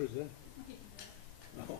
What is that? Oh.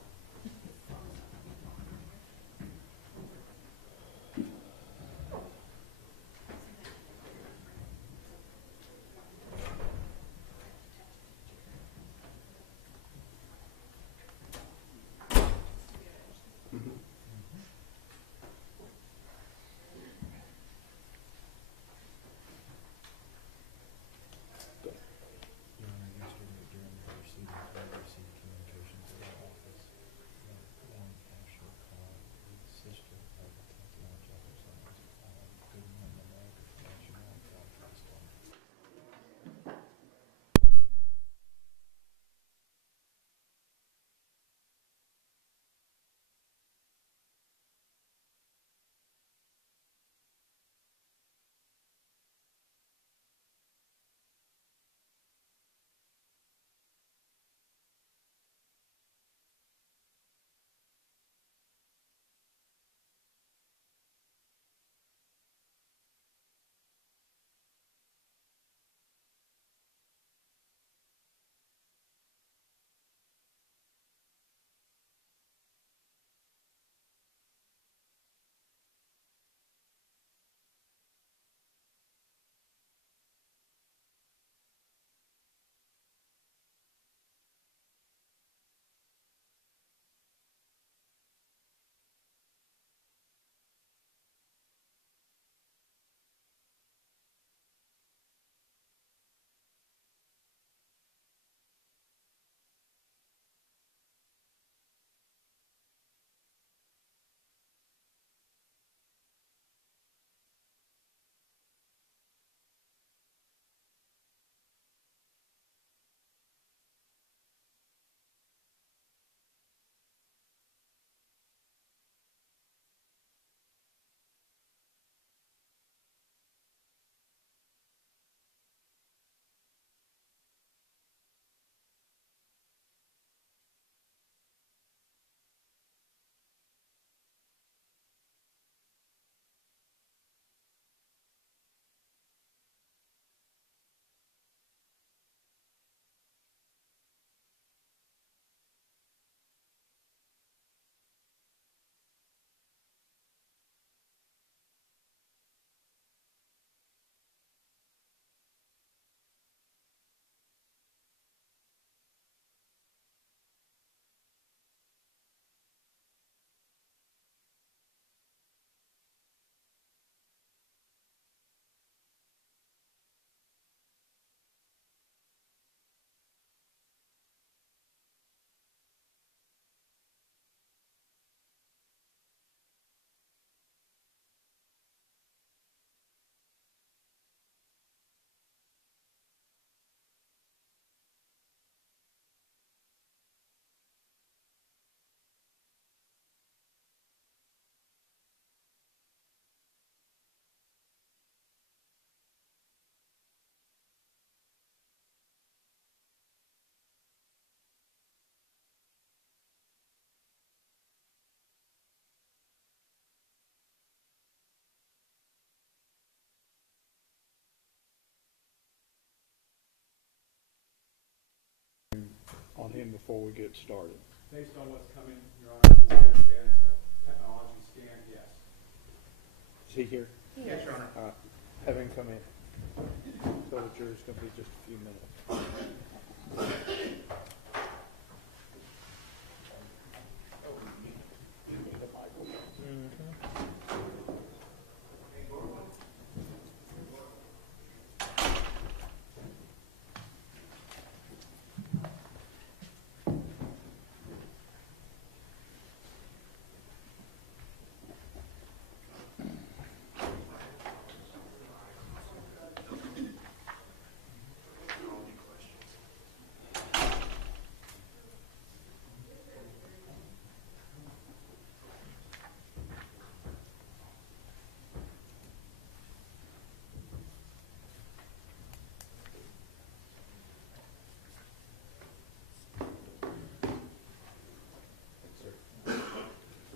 On him before we get started. Based on what's coming, Your Honor, we understand it's a technology scan, yes. Is he here? Yes, Your Honor. All right. Have him come in. So the jury's going to be just a few minutes.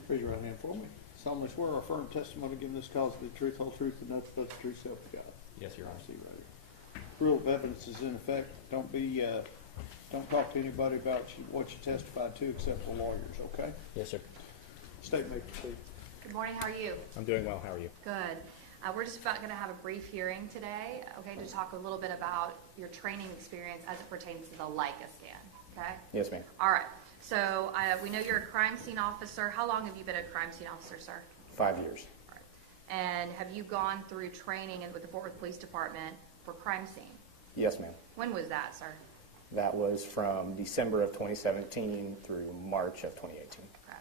Raise your right hand for me. Solemnly swear or affirm testimony given this cause to be the truth, whole truth, and nothing but the truth, self of God. Yes, Your Honor. I see right here. Rule of evidence is in effect. Don't be Don't talk to anybody about what you testified to except for lawyers, okay? Yes, sir. State may proceed. Good morning, how are you? I'm doing well. How are you? Good. We're just about going to have a brief hearing today, okay, to talk a little bit about your training experience as it pertains to the Leica scan, okay? Yes, ma'am. All right. So we know you're a crime scene officer. How long have you been a crime scene officer, sir? 5 years. All right. And have you gone through training with the Fort Worth Police Department for crime scene? Yes, ma'am. When was that, sir? That was from December of 2017 through March of 2018. Okay.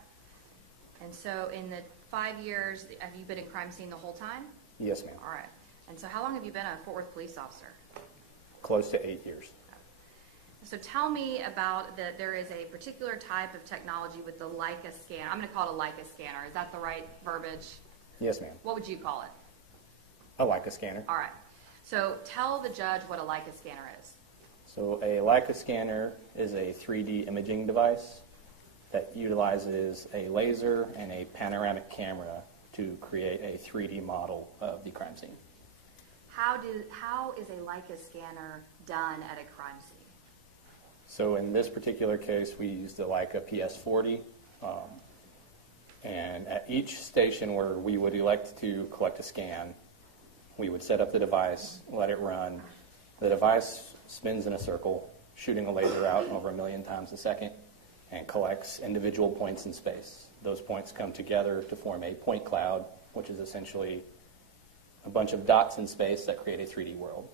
And so in the 5 years, have you been in crime scene the whole time? Yes, ma'am. All right. And so how long have you been a Fort Worth police officer? Close to 8 years. So tell me about that. There is a particular type of technology with the Leica scanner. I'm going to call it a Leica scanner. Is that the right verbiage? Yes, ma'am. What would you call it? A Leica scanner. All right. So tell the judge what a Leica scanner is. So a Leica scanner is a 3D imaging device that utilizes a laser and a panoramic camera to create a 3D model of the crime scene. How is a Leica scanner done at a crime scene? So in this particular case, we used the Leica PS40, and at each station where we would elect to collect a scan, we would set up the device, let it run. The device spins in a circle, shooting a laser out over 1 million times a second, and collects individual points in space. Those points come together to form a point cloud, which is essentially a bunch of dots in space that create a 3D world.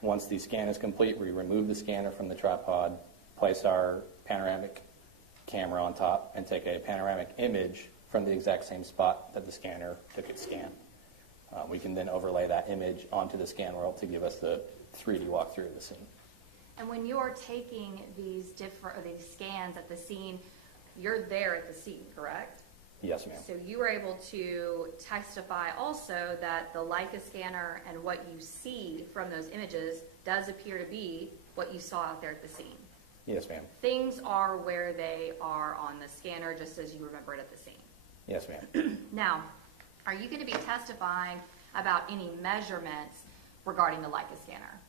Once the scan is complete, we remove the scanner from the tripod, place our panoramic camera on top, and take a panoramic image from the exact same spot that the scanner took its scan. We can then overlay that image onto the scan world to give us the 3D walkthrough of the scene. And when you are taking these scans at the scene, you're there at the scene, correct? Yes, ma'am. So you were able to testify also that the Leica scanner and what you see from those images does appear to be what you saw out there at the scene. Yes, ma'am. Things are where they are on the scanner, just as you remember it at the scene. Yes, ma'am. Now, are you going to be testifying about any measurements regarding the Leica scanner?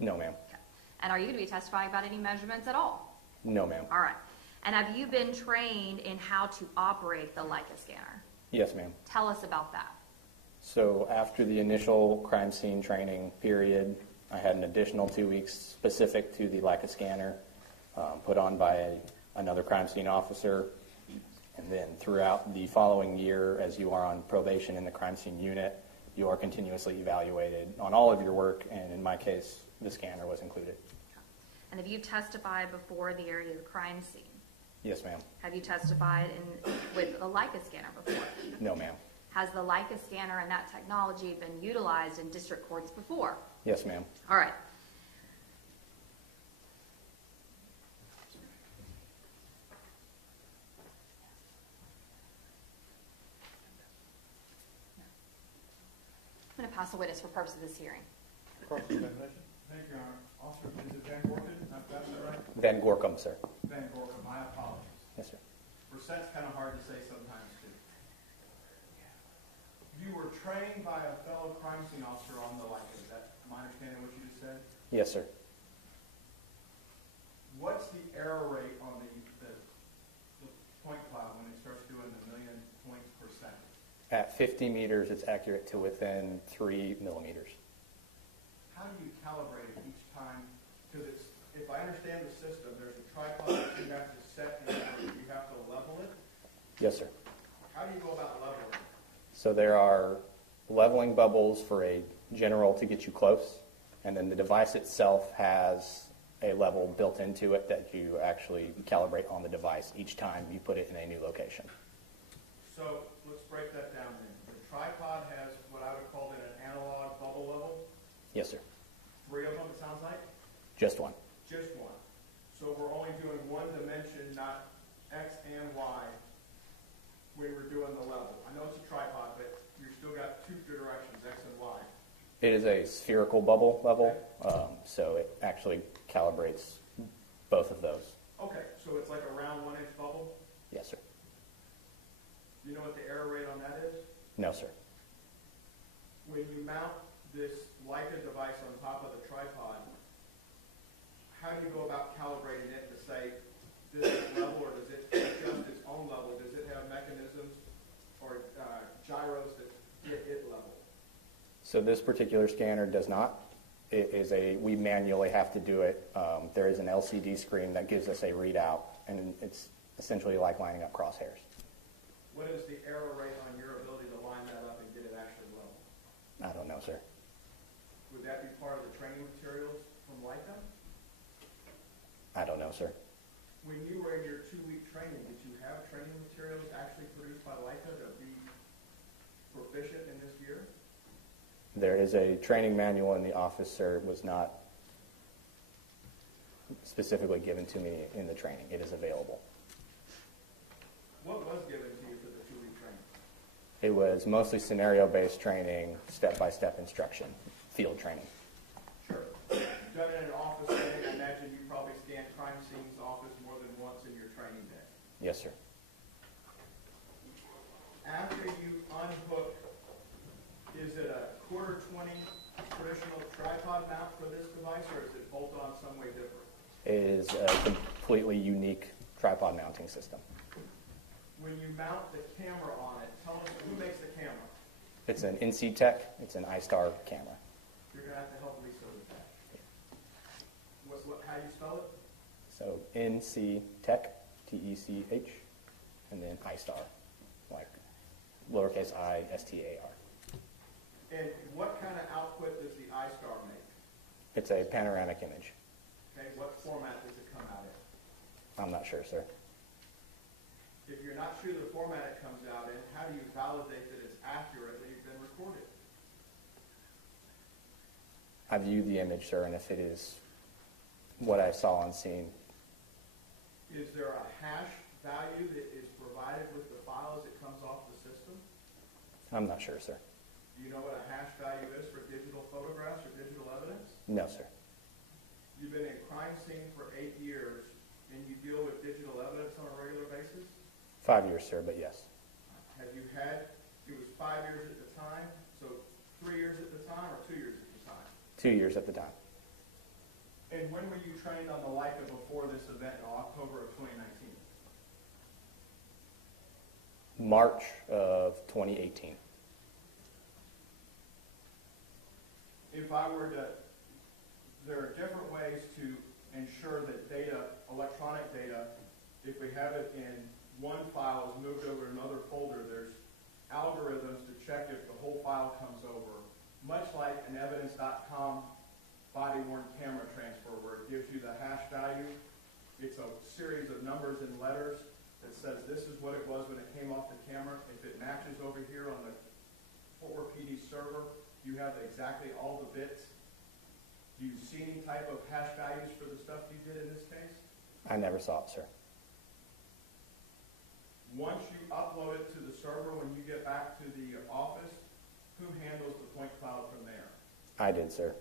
No, ma'am. Okay. And are you going to be testifying about any measurements at all? No, ma'am. All right. And have you been trained in how to operate the Leica scanner? Yes, ma'am. Tell us about that. So after the initial crime scene training period, I had an additional 2 weeks specific to the Leica scanner put on by another crime scene officer. And then throughout the following year, as you are on probation in the crime scene unit, you are continuously evaluated on all of your work, and in my case, the scanner was included. And have you testified before the area of the crime scene? Yes, ma'am. Have you testified with a Leica scanner before? No, ma'am. Has the Leica scanner and that technology been utilized in district courts before? Yes, ma'am. All right. I'm going to pass a witness for purpose of this hearing. Cross-examination. Thank you, Your Honor. Officer, is it Van Gorkum? I've got that right? Van Gorkum, sir. Van Gorkum, my apologies. Yes, sir. Percent's kind of hard to say sometimes, too. You were trained by a fellow crime scene officer on the Leica. Is that my understanding of what you just said? Yes, sir. What's the error rate on the point cloud when it starts doing the 1 million points per second? At 50 meters, it's accurate to within 3 millimeters. How do you calibrate it each time? Because it's, if I understand the system, there's a tripod that you have to set and you have to level it. Yes, sir. How do you go about leveling it? So there are leveling bubbles for a general to get you close, and then the device itself has a level built into it that you actually calibrate on the device each time you put it in a new location. So let's break that down then. The tripod has what I would call an analog bubble level. Yes, sir. 3 of them, it sounds like? Just one. Just one. So we're only doing one dimension, not X and Y, when we're doing the level. I know it's a tripod, but you've still got 2 directions, X and Y. It is a spherical bubble level, so it actually calibrates both of those. Okay, so it's like a round 1-inch bubble? Yes, sir. Do you know what the error rate on that is? No, sir. When you mount this Leica device on top of the tripod, how do you go about So this particular scanner does not. It is we manually have to do it. There is an LCD screen that gives us a readout, and it's essentially like lining up crosshairs. What is the error rate on your ability to line that up and get it actually level? I don't know, sir. Would that be part of the training materials from Leica? I don't know, sir. When you were in your 2-week training, did you have training materials actually produced by Leica to be proficient in this gear? There is a training manual in the office, sir. It was not specifically given to me in the training. It is available. What was given to you for the 2-week training? It was mostly scenario-based training, step-by-step instruction, field training. Sure. Done in an office setting, I imagine you probably scanned crime scenes office more than once in your training day. Yes, sir. After you unhook, is it a 1/4-20 traditional tripod mount for this device, or is it bolt on some way different? It is a completely unique tripod mounting system. When you mount the camera on it, tell us who makes the camera. It's an NC Tech. It's an iStar camera. You're going to have to help Lisa with that. How do you spell it? So NC Tech, TECH, and then iStar, like lowercase I, STAR. And what kind of output does the iStar make? It's a panoramic image. Okay, what format does it come out in? I'm not sure, sir. If you're not sure the format it comes out in, how do you validate that it's accurately been recorded? I view the image, sir, and if it is what I saw on scene, Is there a hash value that is provided with the file as it comes off the system? I'm not sure, sir. Do you know what a hash value is for digital photographs or digital evidence? No, sir. You've been in crime scene for 8 years, and you deal with digital evidence on a regular basis? 5 years, sir, but yes. Have you had, it was 5 years at the time, so 3 years at the time or 2 years at the time? 2 years at the time. And when were you trained on the Leica before this event in October of 2019? March of 2018. If I were to, there are different ways to ensure that data, electronic data, if we have it in one file is moved over to another folder, there's algorithms to check if the whole file comes over. Much like an evidence.com body-worn camera transfer where it gives you the hash value. It's a series of numbers and letters that says this is what it was when it came off the camera. If it matches over here on the Fort Worth PD server, you have exactly all the bits. Do you see any type of hash values for the stuff you did in this case? I never saw it, sir. Once you upload it to the server, when you get back to the office, who handles the point cloud from there? I did, sir.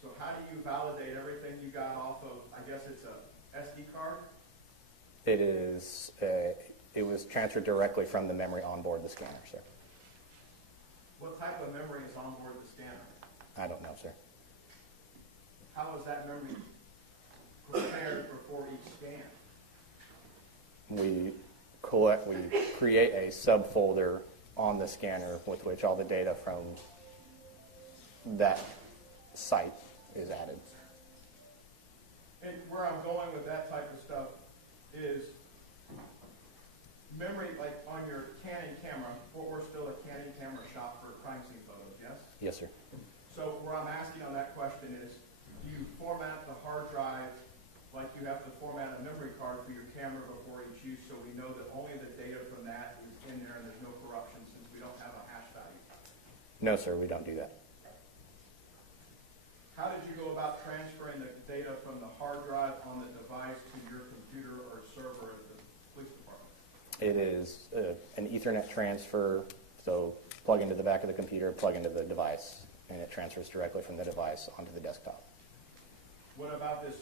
So how do you validate everything you got off of, I guess it's a SD card? It is. It was transferred directly from the memory on board the scanner, sir. What type of memory is on board the scanner? I don't know, sir. How is that memory prepared before each scan? We create a subfolder on the scanner with which all the data from that site is added. And where I'm going with that type of stuff is memory, like on your Canon camera, we're still a Canon camera shop for crime scene photos, yes? Yes, sir. So where I'm asking on that question is, do you format the hard drive like you have to format a memory card for your camera before each use so we know that only the data from that is in there and there's no corruption since we don't have a hash value? No, sir, we don't do that. How did you go about transferring the data from the hard drive on the device to your computer or server at the police department? It is an Ethernet transfer, so plug into the back of the computer, plug into the device, and it transfers directly from the device onto the desktop. What about this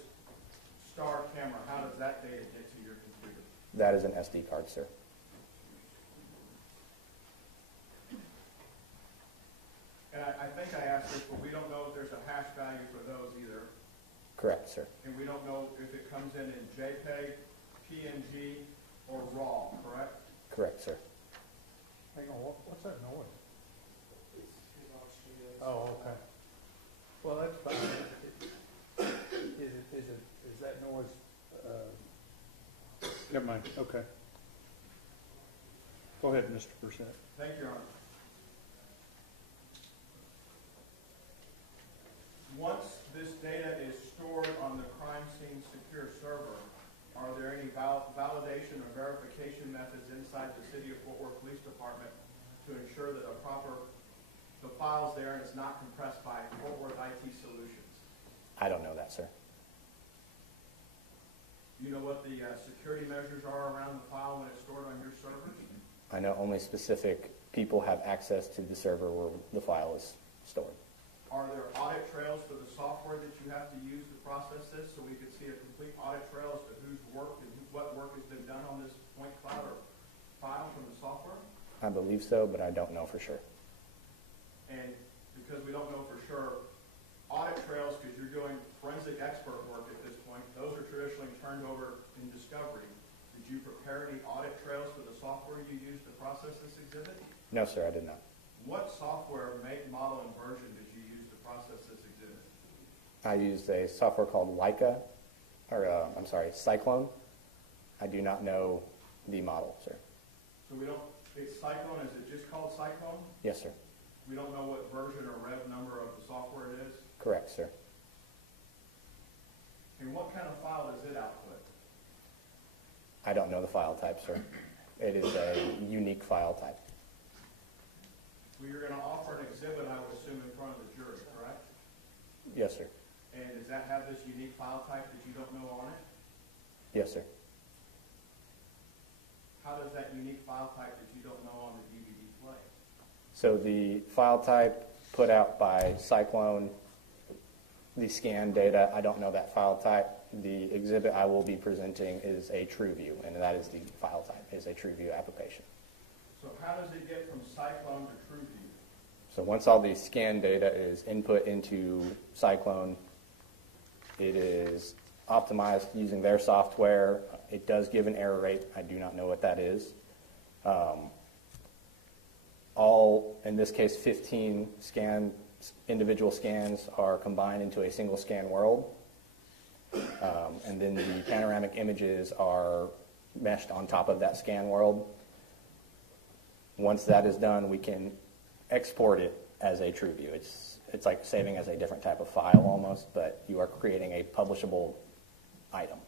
Star camera? How does that data get to your computer? That is an SD card, sir. And I think I asked this, but we don't know if there's a hash value for those either. Correct, sir. And we don't know if it comes in JPEG, PNG, or RAW, correct? Correct, sir. Hang on, what's that noise? It's his oxygen Oh, okay. Well, that's fine. Is that noise, never mind, okay. Go ahead, Mr. Persett. Thank you, Your Honor. Once this data is stored on the crime scene secure server, are there any validation or verification methods inside the City of Fort Worth Police Department to ensure that the files there and it's not compressed by Fort Worth IT Solutions? I don't know that, sir. Do you know what the security measures are around the file when it's stored on your servers? I know only specific people have access to the server where the file is stored. Are there audit trails for the software that you have to use to process this, so we could see a complete audit trail as to who's worked and what work has been done on this point cloud or file from the software? I believe so, but I don't know for sure. And because we don't know for sure, audit trails, because you're doing forensic expert work at this point, those are traditionally turned over in discovery. Did you prepare any audit trails for the software you used to process this exhibit? No, sir, I did not. What software, make, model, and version did you use to process this exhibit? I used a software called Cyclone. I do not know the model, sir. So we don't, it's Cyclone, is it just called Cyclone? Yes, sir. We don't know what version or rev number of the software it is? Correct, sir. And what kind of file does it output? I don't know the file type, sir. It is a unique file type. Well, you're going to offer an exhibit, I would assume, in front of the jury, correct? Yes, sir. And does that have this unique file type that you don't know on it? Yes, sir. How does that unique file type that you don't know on the DVD play? So the file type put out by Cyclone, the scan data, I don't know that file type. The exhibit I will be presenting is a TrueView, and that is the file type, is a TrueView application. So how does it get from Cyclone to TrueView? So once all the scan data is input into Cyclone, it is optimized using their software. It does give an error rate. I do not know what that is. All, in this case, 15 individual scans are combined into a single scan world. And then the panoramic images are meshed on top of that scan world. Once that is done, we can export it as a TrueView. It's like saving as a different type of file almost, but you are creating a publishable item.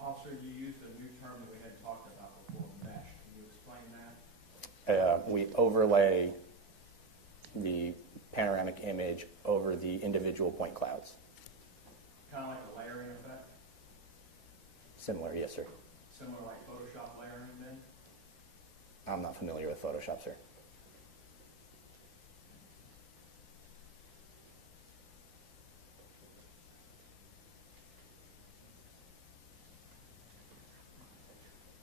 Officer, you used a new term that we hadn't talked about before, mesh. Can you explain that? We overlay the panoramic image over the individual point clouds. Kind of like a layering effect? Similar, yes, sir. Similar like Photoshop layering then? I'm not familiar with Photoshop, sir.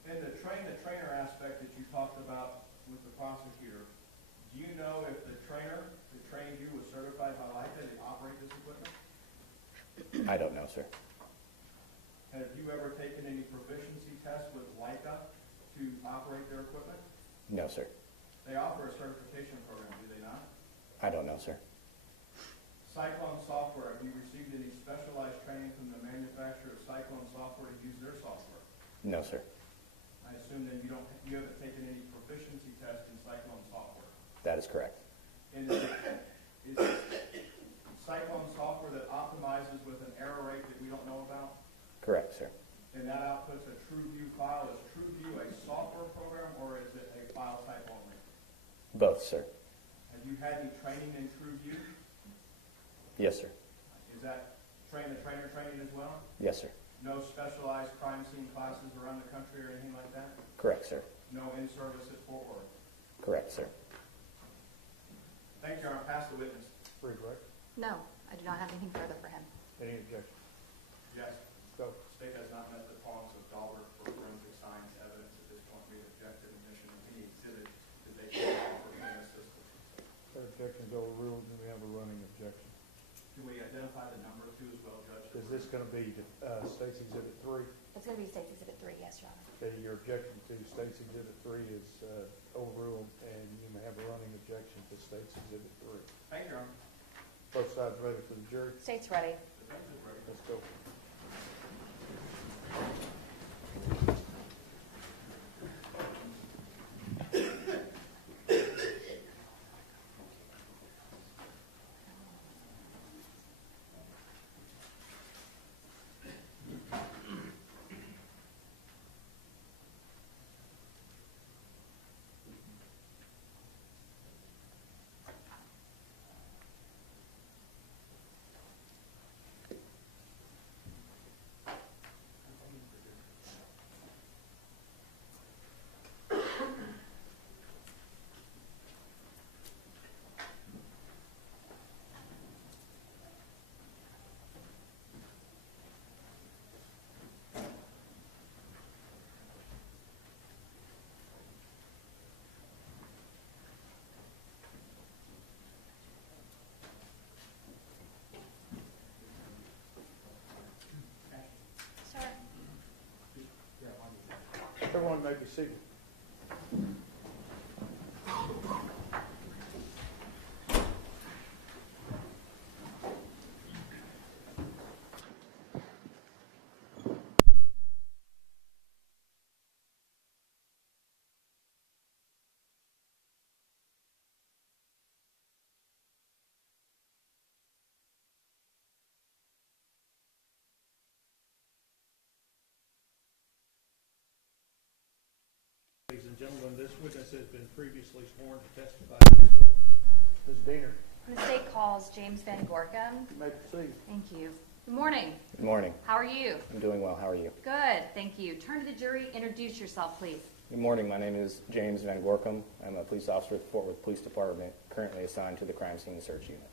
And the trainer aspect that you talked about with the prosecutor, do you know if the trainer that trained you was certified by Leica to operate this equipment? I don't know, sir. Have you ever taken any proficiency tests with Leica to operate their equipment? No, sir. They offer a certification program, do they not? I don't know, sir. Cyclone software, have you received any specialized training from the manufacturer of Cyclone software to use their software? No, sir. I assume then you haven't taken any proficiency tests in Cyclone software. That is correct. And is it Cyclone software that optimizes with an error rate that we don't know about? Correct, sir. And that outputs a TrueView file. Is TrueView a software program or is it a file type only? Both, sir. Have you had any training in TrueView? Yes, sir. Is that trainer training as well? Yes, sir. No specialized crime scene classes around the country or anything like that? Correct, sir. No in-service at Fort Worth? Correct, sir. Thank you, Your Honor. Pass the witness. Friedrich, No, I do not have anything further for him. any objection? Yes. Go. State has not met the prongs of Daubert for forensic science evidence at this point. We object to admission of any exhibit that they can offer in assistance. That objection is overruled, and we have a running objection. Can we identify the number too as well, Judge? Is this going to be State's Exhibit 3? It's going to be State's Exhibit 3, yes, Your Honor. Okay, your objection to State's Exhibit 3 is overruled, and you may have a running objection to State's Exhibit 3. Thank you, Your Honor. Both sides ready for the jury? State's ready. Let's go. Sir. Everyone may be seated. Ladies and gentlemen, this witness has been previously sworn to testify truthfully. Ms. Diener, The state calls James Van Gorkum. you may proceed. Thank you. Good morning. Good morning. How are you? I'm doing well. How are you? Good, thank you. Turn to the jury. Introduce yourself, please. Good morning. My name is James Van Gorkum. I'm a police officer with the Fort Worth Police Department, currently assigned to the Crime Scene Search Unit.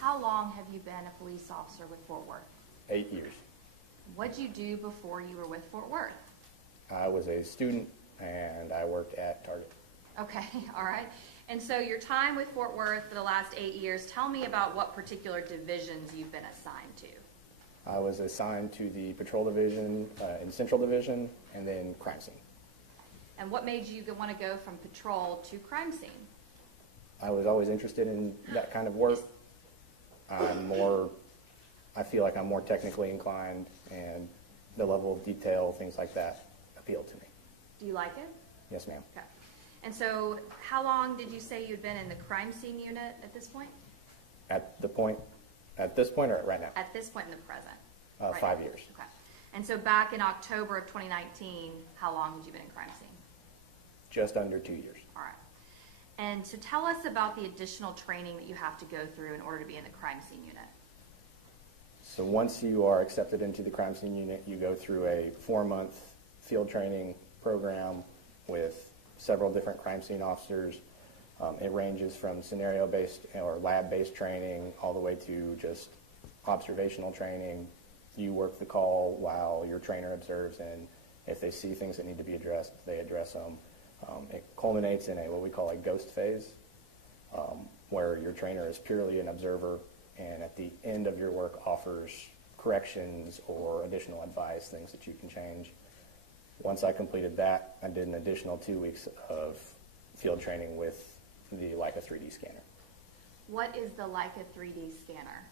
How long have you been a police officer with Fort Worth? 8 years. What'd you do before you were with Fort Worth? I was a student, and I worked at Target. Okay, all right. And so your time with Fort Worth for the last 8 years, tell me about what particular divisions you've been assigned to. I was assigned to the Patrol Division and Central Division, and then Crime Scene. And what made you want to go from patrol to crime scene? I was always interested in that kind of work. I feel like I'm more technically inclined, and the level of detail, things like that, appeal to me. Do you like it? Yes, ma'am. Okay. And so how long did you say you'd been in the crime scene unit at this point? At this point, or right now? At this point in the present? 5 years. Okay. And so back in October of 2019, how long had you been in crime scene? Just under 2 years. All right. And so tell us about the additional training that you have to go through in order to be in the crime scene unit. So once you are accepted into the crime scene unit, you go through a 4-month field training program with several different crime scene officers. It ranges from scenario-based or lab-based training all the way to just observational training. You work the call while your trainer observes, and if they see things that need to be addressed, they address them. It culminates in what we call a ghost phase, where your trainer is purely an observer, and at the end of your work offers corrections or additional advice, things that you can change. Once I completed that, I did an additional 2 weeks of field training with the Leica 3D scanner. What is the Leica 3D scanner?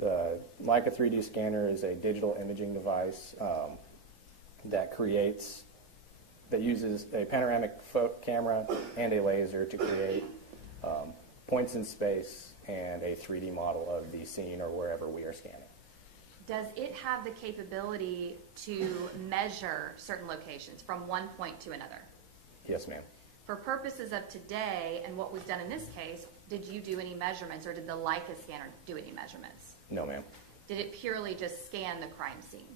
The Leica 3D scanner is a digital imaging device that uses a panoramic camera and a laser to create points in space and a 3D model of the scene or wherever we are scanning. Does it have the capability to measure certain locations from one point to another? Yes, ma'am. For purposes of today and what was done in this case, did you do any measurements, or did the Leica scanner do any measurements? No, ma'am. Did it purely just scan the crime scene?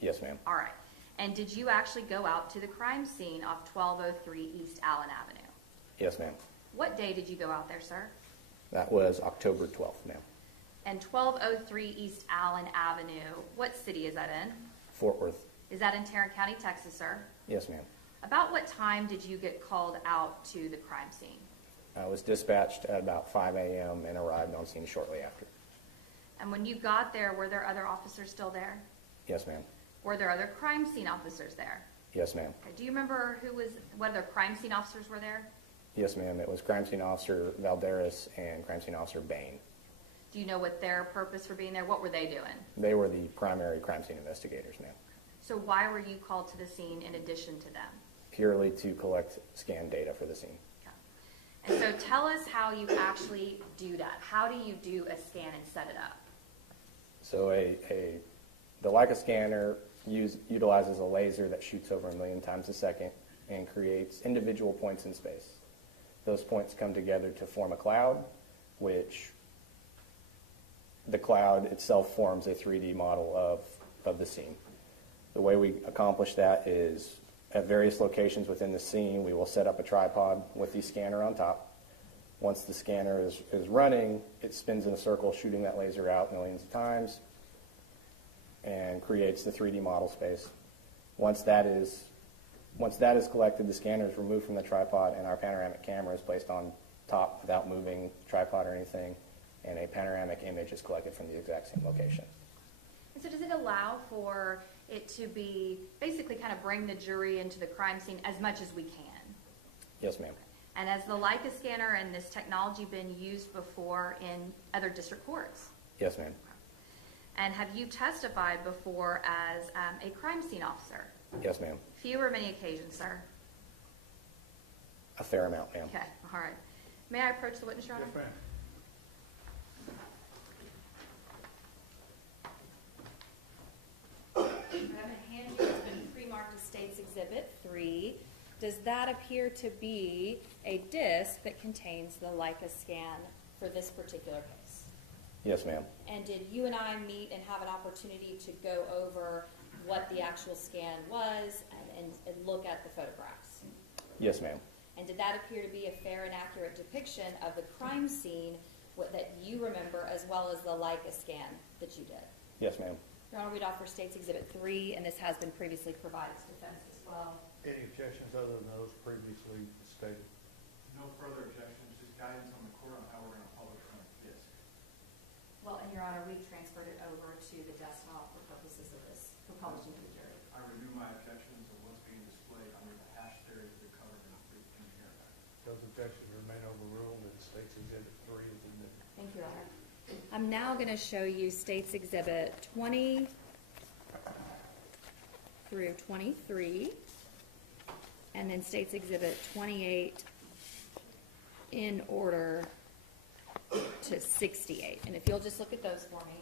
Yes, ma'am. All right. And did you actually go out to the crime scene off 1203 East Allen Avenue? Yes, ma'am. What day did you go out there, sir? That was October 12th, ma'am. And 1203 East Allen Avenue, what city is that in? Fort Worth. Is that in Tarrant County, Texas, sir? Yes, ma'am. About what time did you get called out to the crime scene? I was dispatched at about 5 a.m. and arrived on scene shortly after. And when you got there, were there other officers still there? Yes, ma'am. Were there other crime scene officers there? Yes, ma'am. Okay, do you remember what other crime scene officers were there? Yes, ma'am. It was Crime Scene Officer Valderas and Crime Scene Officer Bain. Do you know what their purpose for being there? What were they doing? They were the primary crime scene investigators, ma'am. So why were you called to the scene in addition to them? Purely to collect scan data for the scene. Okay. And so tell us how you actually do that. How do you do a scan and set it up? So the Leica scanner utilizes a laser that shoots over 1 million times a second and creates individual points in space. Those points come together to form a cloud, which the cloud itself forms a 3D model of the scene. The way we accomplish that is at various locations within the scene, we will set up a tripod with the scanner on top. Once the scanner is running, it spins in a circle, shooting that laser out millions of times and creates the 3D model space. Once that is collected, the scanner is removed from the tripod and our panoramic camera is placed on top without moving the tripod or anything, and a panoramic image is collected from the exact same location. And so does it allow for it to be basically kind of bring the jury into the crime scene as much as we can? Yes, ma'am. And has the Leica scanner and this technology been used before in other district courts? Yes, ma'am. And have you testified before as a crime scene officer? Yes, ma'am. Few or many occasions, sir? A fair amount, ma'am. Okay, all right. May I approach the witness, Your Honor? Yes, ma'am. I'm going to hand you what's been pre-marked as State's Exhibit 3. Does that appear to be a disc that contains the Leica scan for this particular case? Yes, ma'am. And did you and I meet and have an opportunity to go over what the actual scan was and look at the photographs? Yes, ma'am. And did that appear to be a fair and accurate depiction of the crime scene that you remember, as well as the Leica scan that you did? Yes, ma'am. Your Honor, we'd offer State's Exhibit 3, and this has been previously provided to defense as well. Any objections other than those previously stated? No further objections, just guidance on the court on how we're going to publish on the disc. Well, and Your Honor, we've transferred it over to the desktop for purposes of this, for publishing to the jury. I renew my objections of what's being displayed under the hash theory that are covered in the here. Those objections remain overruled and State's Exhibit 3 is admitted. Thank you, Your Honor. I'm now going to show you State's Exhibit 20 through 23, and then State's Exhibit 28 in order to 68. And if you'll just look at those for me.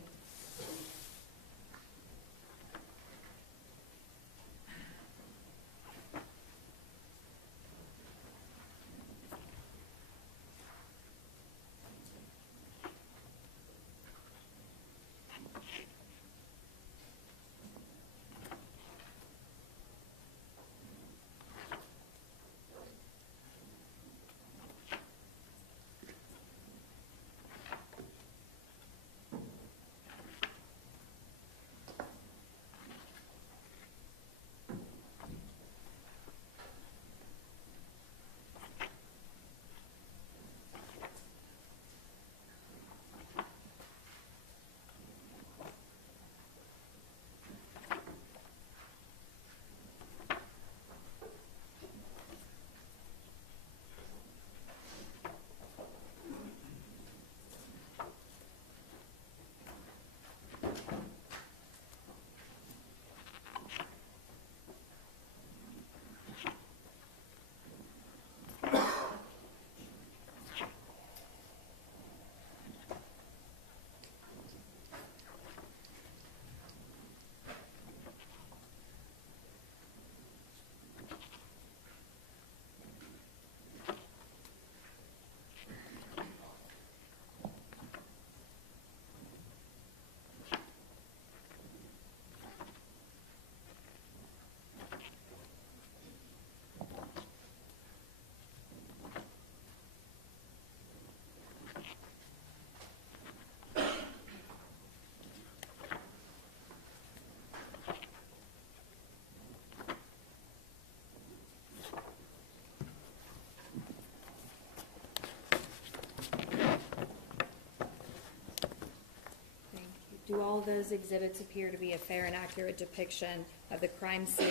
do all those exhibits appear to be a fair and accurate depiction of the crime scene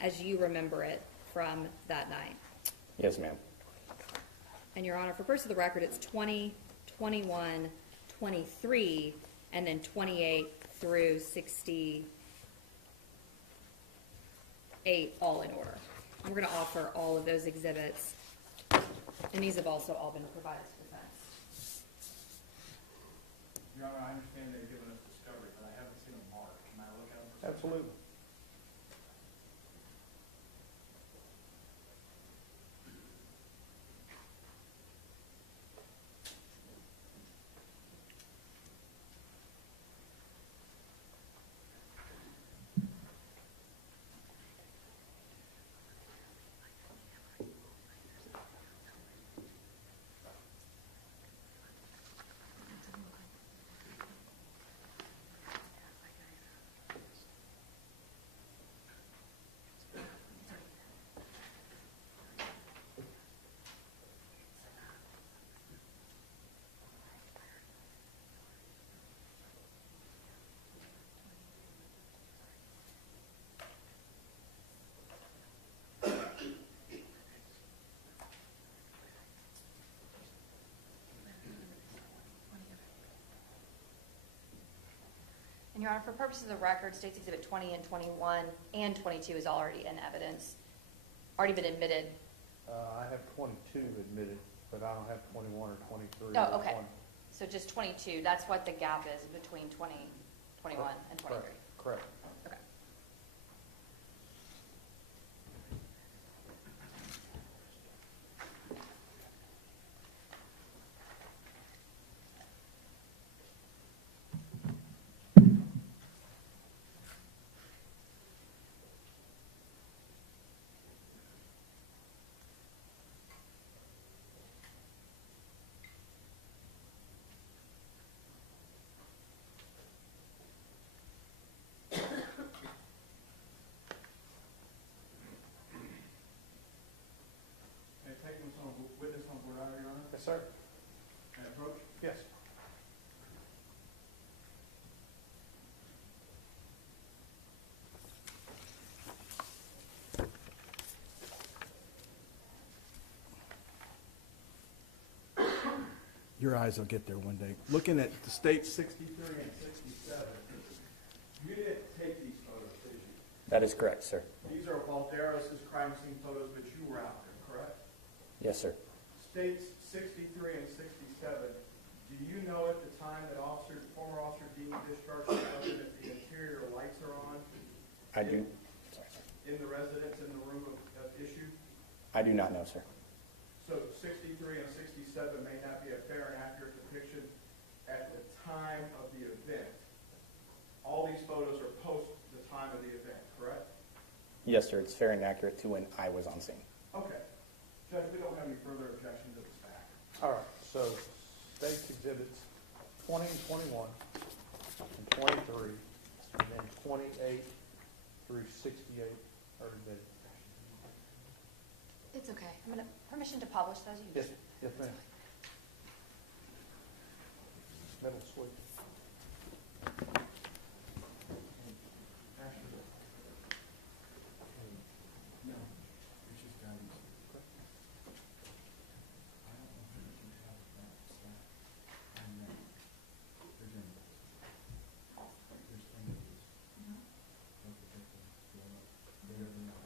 as you remember it from that night? Yes, ma'am. And Your Honor, for purpose of the record, it's 20, 21, 23, and then 28 through 68, all in order. I'm going to offer all of those exhibits, and these have also all been provided to defense. Your Honor, I understand they've given us discovery, but I haven't seen them marked. Can I look at them? Absolutely. And Your Honor, for purposes of the record, States Exhibit 20 and 21 and 22 is already in evidence, already been admitted. I have 22 admitted, but I don't have 21 or 23. Oh, okay. One. So just 22, that's what the gap is between 20, 21, and 23. Correct. Okay. Can I take this on witness on board, Your Honor? Yes, sir. Can I approach? Yes. Your eyes will get there one day. Looking at the state's 63 and 67, you didn't take these photos, did you? That is correct, sir. These are Valderas' crime scene photos, but you were out there, correct? Yes, sir. States 63 and 67, do you know at the time that former Officer Dean discharged the weapon if the interior lights are on I do. in the residence in the room of issue? I do not know, sir. So 63 and 67 may not be a fair and accurate depiction at the time of the event. All these photos are post the time of the event, correct? Yes, sir. It's fair and accurate to when I was on scene. Okay. Judge, we don't have any further objection to this fact. All right, so states exhibits 20 and 21, and 23, and then 28 through 68 are admitted. It's okay. I'm going to, permission to publish those? You Yes, yes, ma'am. Middle sweep. No. It's just guidance. I don't know if you have that slide. And then there's images. There's images. Look at this one. Bigger than that.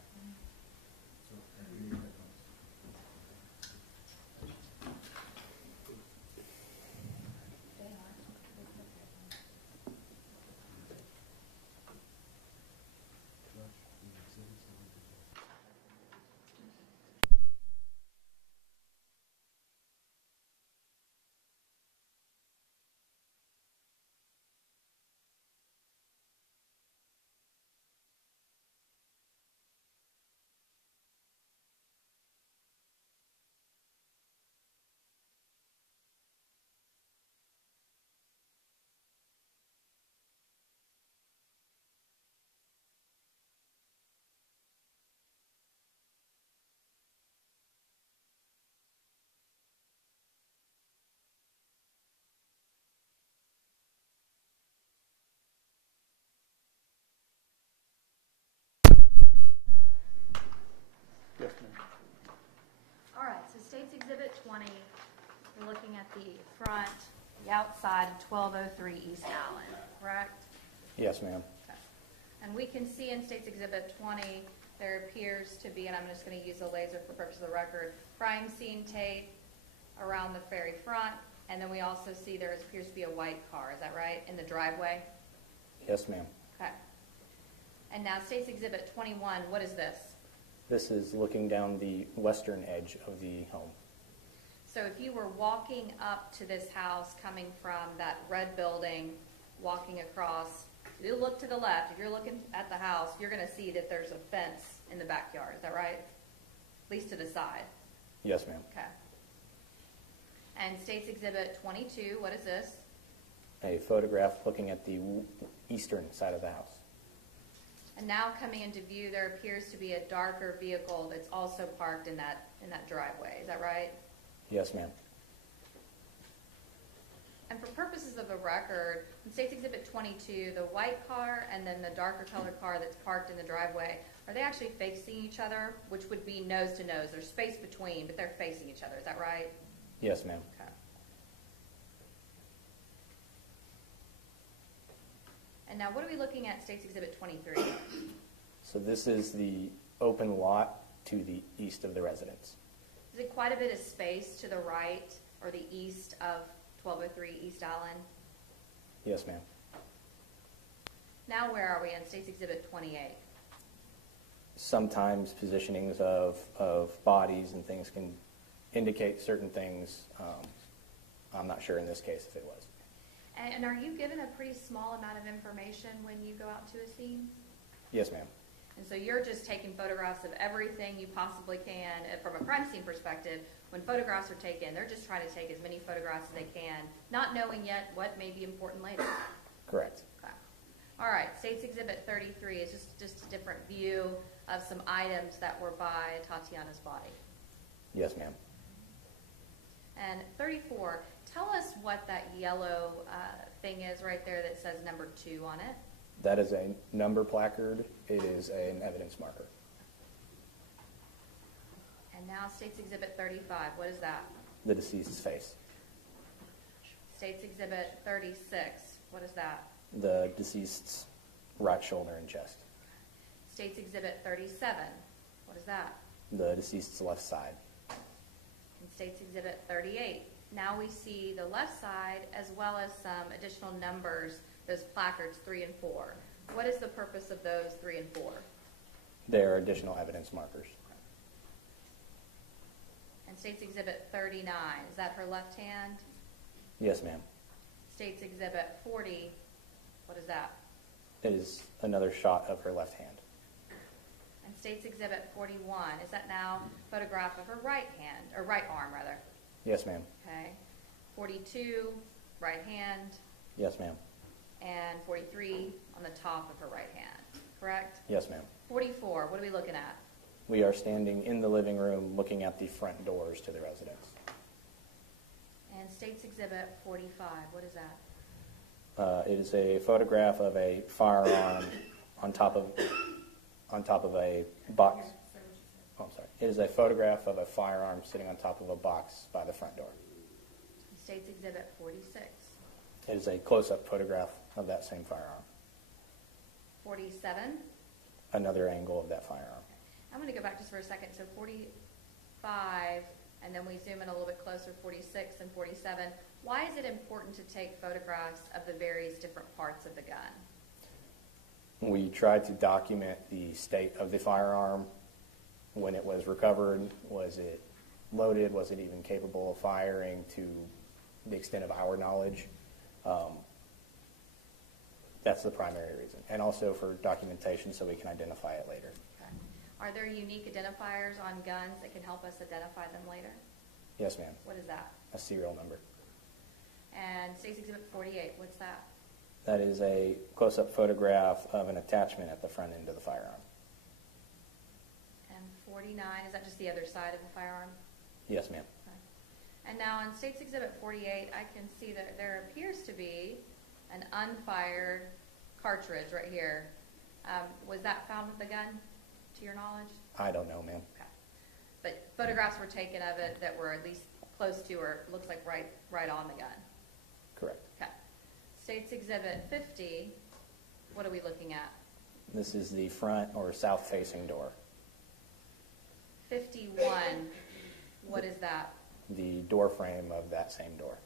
So, we need that one. They are. 20, we're looking at the front, the outside of 1203 East Allen, correct? Yes, ma'am. Okay. And we can see in State's Exhibit 20, there appears to be, and I'm just going to use a laser for purpose of the record, crime scene tape around the very front, and then we also see there appears to be a white car, is that right, in the driveway? Yes, ma'am. Okay. And now State's Exhibit 21, what is this? This is looking down the western edge of the home. So if you were walking up to this house, coming from that red building, walking across, if you look to the left, if you're looking at the house, you're going to see that there's a fence in the backyard. Is that right? At least to the side. Yes, ma'am. Okay. And State's Exhibit 22, what is this? A photograph looking at the eastern side of the house. And now coming into view, there appears to be a darker vehicle that's also parked in that driveway. Is that right? Yes, ma'am. And for purposes of the record, in State's Exhibit 22, the white car and then the darker colored car that's parked in the driveway, are they actually facing each other, which would be nose to nose? There's space between, but they're facing each other. Is that right? Yes, ma'am. Okay. And now what are we looking at State's Exhibit 23? So this is the open lot to the east of the residence. Is it quite a bit of space to the right or the east of 1203 East Allen? Yes, ma'am. Now where are we in State's Exhibit 28? Sometimes positionings of bodies and things can indicate certain things. I'm not sure in this case if it was. And are you given a pretty small amount of information when you go out to a scene? Yes, ma'am. And so you're just taking photographs of everything you possibly can. From a crime scene perspective, when photographs are taken, they're just trying to take as many photographs as they can, not knowing yet what may be important later. Correct. Okay. All right, State's Exhibit 33 is just a different view of some items that were by Tatiana's body. Yes, ma'am. And 34, tell us what that yellow thing is right there that says number 2 on it. That is a number placard. It is an evidence marker. And now State's Exhibit 35, what is that? The deceased's face. State's Exhibit 36, what is that? The deceased's right shoulder and chest. State's Exhibit 37, what is that? The deceased's left side. And State's Exhibit 38. Now we see the left side as well as some additional numbers, those placards 3 and 4. What is the purpose of those 3 and 4? There are additional evidence markers. And State's Exhibit 39, is that her left hand? Yes, ma'am. State's Exhibit 40, what is that? It is another shot of her left hand. And State's Exhibit 41, is that now a photograph of her right hand, or right arm rather? Yes, ma'am. Okay. 42, right hand, Yes, ma'am. and 43 on the top of her right hand, correct? Yes, ma'am. 44, what are we looking at? We are standing in the living room looking at the front doors to the residence. And State's Exhibit 45, what is that? It is a photograph of a firearm on top of a box. Oh, I'm sorry. It is a photograph of a firearm sitting on top of a box by the front door. State's Exhibit 46. It is a close-up photograph of that same firearm. 47. Another angle of that firearm. I'm going to go back just for a second. So 45, and then we zoom in a little bit closer, 46 and 47. Why is it important to take photographs of the various different parts of the gun? We tried to document the state of the firearm when it was recovered. Was it loaded? Was it even capable of firing to the extent of our knowledge? That's the primary reason. And also for documentation so we can identify it later. Okay. Are there unique identifiers on guns that can help us identify them later? Yes, ma'am. What is that? A serial number. And State's Exhibit 48, what's that? That is a close-up photograph of an attachment at the front end of the firearm. And 49, is that just the other side of the firearm? Yes, ma'am. Okay. And now in State's Exhibit 48, I can see that there appears to be an unfired cartridge right here. Was that found with the gun, to your knowledge? I don't know, ma'am. Okay. But photographs were taken of it that were at least close to or looks like right on the gun. Correct. Okay. State's Exhibit 50, what are we looking at? This is the front or south-facing door. 51, what is that? The door frame of that same door.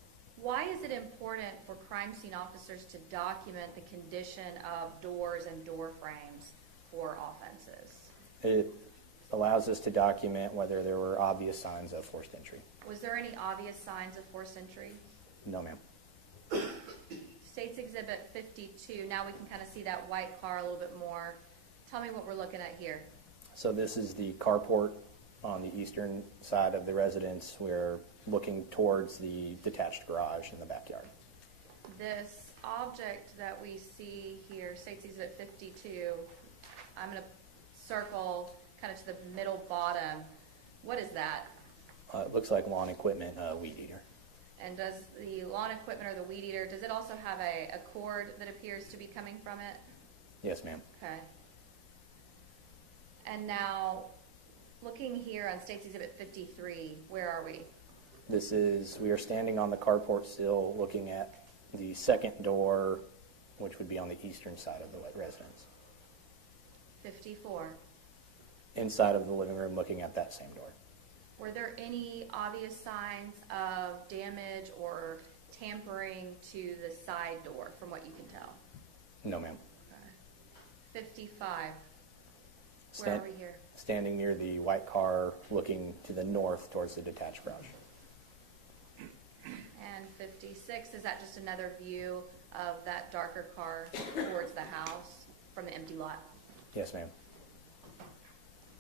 Why is it important for crime scene officers to document the condition of doors and door frames for offenses? It allows us to document whether there were obvious signs of forced entry. Was there any obvious signs of forced entry? No, ma'am. State's Exhibit 52, now we can kind of see that white car a little bit more. Tell me what we're looking at here. So this is the carport on the eastern side of the residence. We're looking towards the detached garage in the backyard. This object that we see here, State's Exhibit 52, I'm going to circle kind of to the middle bottom. What is that? It looks like lawn equipment, weed eater. And does the lawn equipment or the weed eater, does it also have a cord that appears to be coming from it? Yes, ma'am. Okay. And now, looking here on State's Exhibit 53, where are we? We are standing on the carport still looking at the second door, which would be on the eastern side of the residence. 54. Inside of the living room looking at that same door. Were there any obvious signs of damage or tampering to the side door from what you can tell? No, ma'am. 55. Where are we here? Standing near the white car looking to the north towards the detached garage. And 56, is that just another view of that darker car towards the house from the empty lot? Yes, ma'am.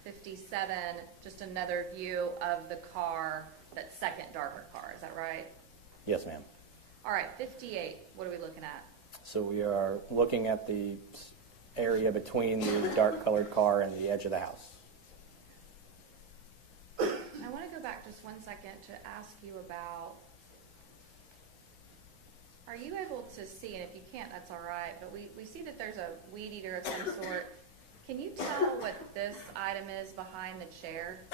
57, just another view of the car, that second darker car, is that right? Yes, ma'am. All right, 58, what are we looking at? So we are looking at the area between the dark colored car and the edge of the house. I want to go back just 1 second to ask you about, are you able to see, and if you can't, that's all right, but we see that there's a weed eater of some sort. Can you tell what this item is behind the chair?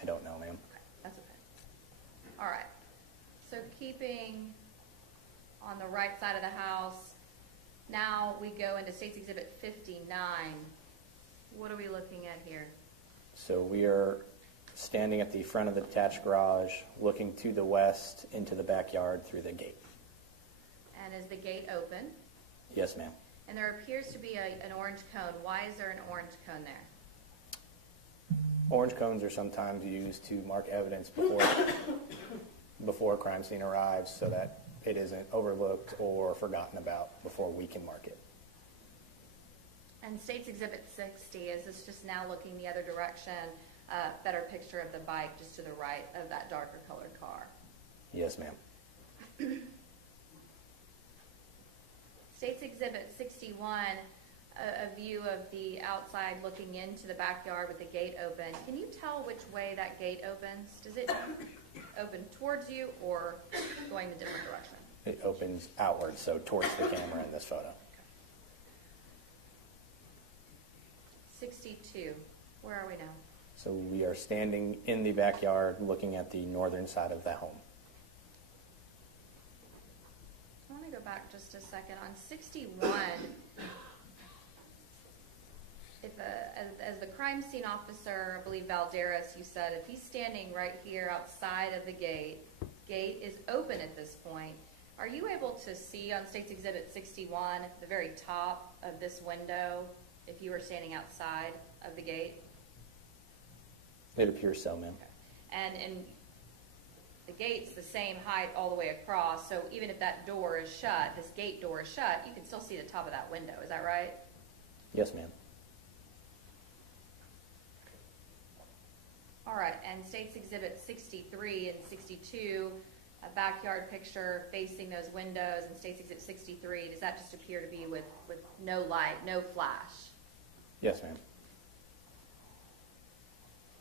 I don't know, ma'am. Okay, that's okay. All right. So keeping on the right side of the house, now we go into State's Exhibit 59. What are we looking at here? So we are standing at the front of the detached garage, looking to the west into the backyard through the gate. And is the gate open? Yes, ma'am. And there appears to be an orange cone. Why is there an orange cone there? Orange cones are sometimes used to mark evidence before a crime scene arrives so that it isn't overlooked or forgotten about before we can mark it. And State's Exhibit 60, is this just now looking the other direction? Better picture of the bike just to the right of that darker colored car. Yes, ma'am. State's Exhibit 61, a view of the outside looking into the backyard with the gate open. Can you tell which way that gate opens? Does it open towards you or going a different direction? It opens outward, so towards the camera in this photo. 62, where are we now? So we are standing in the backyard looking at the northern side of the home. I want to go back just a second. On 61, as the crime scene officer, I believe Valderas, you said, if he's standing right here outside of the gate is open at this point, are you able to see on State's Exhibit 61, the very top of this window, if you were standing outside of the gate? It appears so, ma'am. And the gate's the same height all the way across, so even if that door is shut, this gate door is shut, you can still see the top of that window. Is that right? Yes, ma'am. All right, and State's Exhibit 63 and 62, a backyard picture facing those windows, and State's Exhibit 63, does that just appear to be with no light, no flash? Yes, ma'am.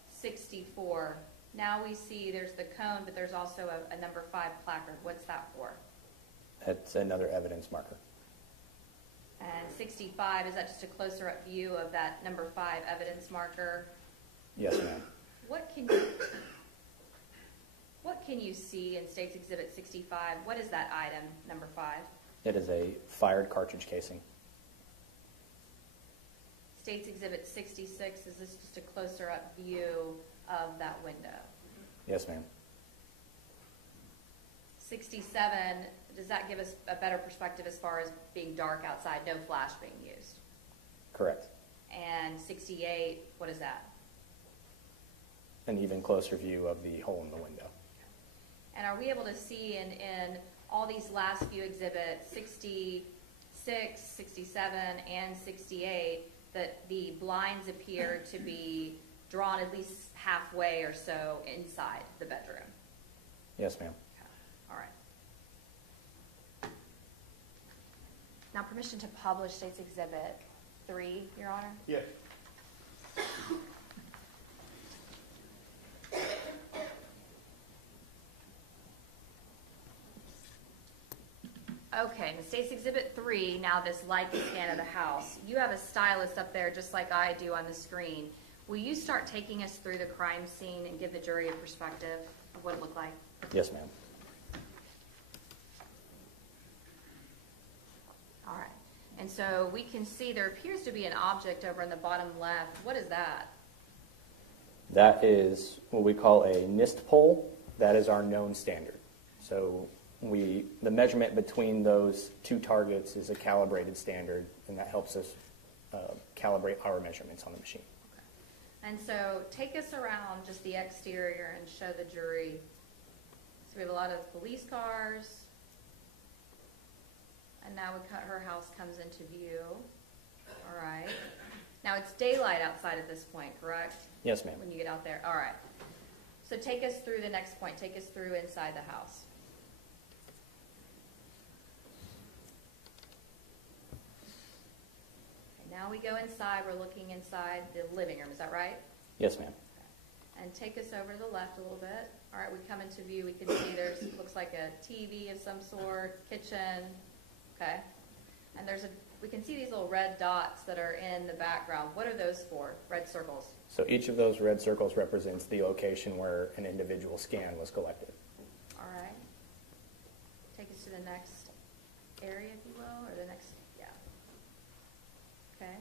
64. Now we see there's the cone, but there's also a number 5 placard. What's that for? That's another evidence marker. And 65, is that just a closer up view of that number 5 evidence marker? Yes, ma'am. what can you see in State's Exhibit 65? What is that item, number 5? It is a fired cartridge casing. State's Exhibit 66, is this just a closer up view of that window? Yes, ma'am. 67, does that give us a better perspective as far as being dark outside, no flash being used? Correct. And 68, what is that? An even closer view of the hole in the window. And are we able to see in all these last few exhibits, 66, 67, and 68, that the blinds appear to be drawn at least halfway or so inside the bedroom? Yes, ma'am. Okay. All right. Now, permission to publish State's Exhibit 3, Your Honor? Yes. Okay, in State's Exhibit 3, now this Leica scan of the house, you have a stylus up there just like I do on the screen. Will you start taking us through the crime scene and give the jury a perspective of what it looked like? Yes, ma'am. All right. And so we can see there appears to be an object over in the bottom left. What is that? That is what we call a NIST pole. That is our known standard. So the measurement between those two targets is a calibrated standard, and that helps us calibrate our measurements on the machine. Okay. And so take us around just the exterior and show the jury. So we have a lot of police cars. And now her house comes into view. All right. Now it's daylight outside at this point, correct? Yes, ma'am. When you get out there. All right. So take us through the next point. Take us through inside the house. Okay, now we go inside. We're looking inside the living room. Is that right? Yes, ma'am. Okay. And take us over to the left a little bit. All right, we come into view. We can see there's looks like a TV of some sort, kitchen. Okay. And we can see these little red dots that are in the background. What are those for? Red circles. So each of those red circles represents the location where an individual scan was collected. All right. Take us to the next area, if you will, or the next, yeah. Okay.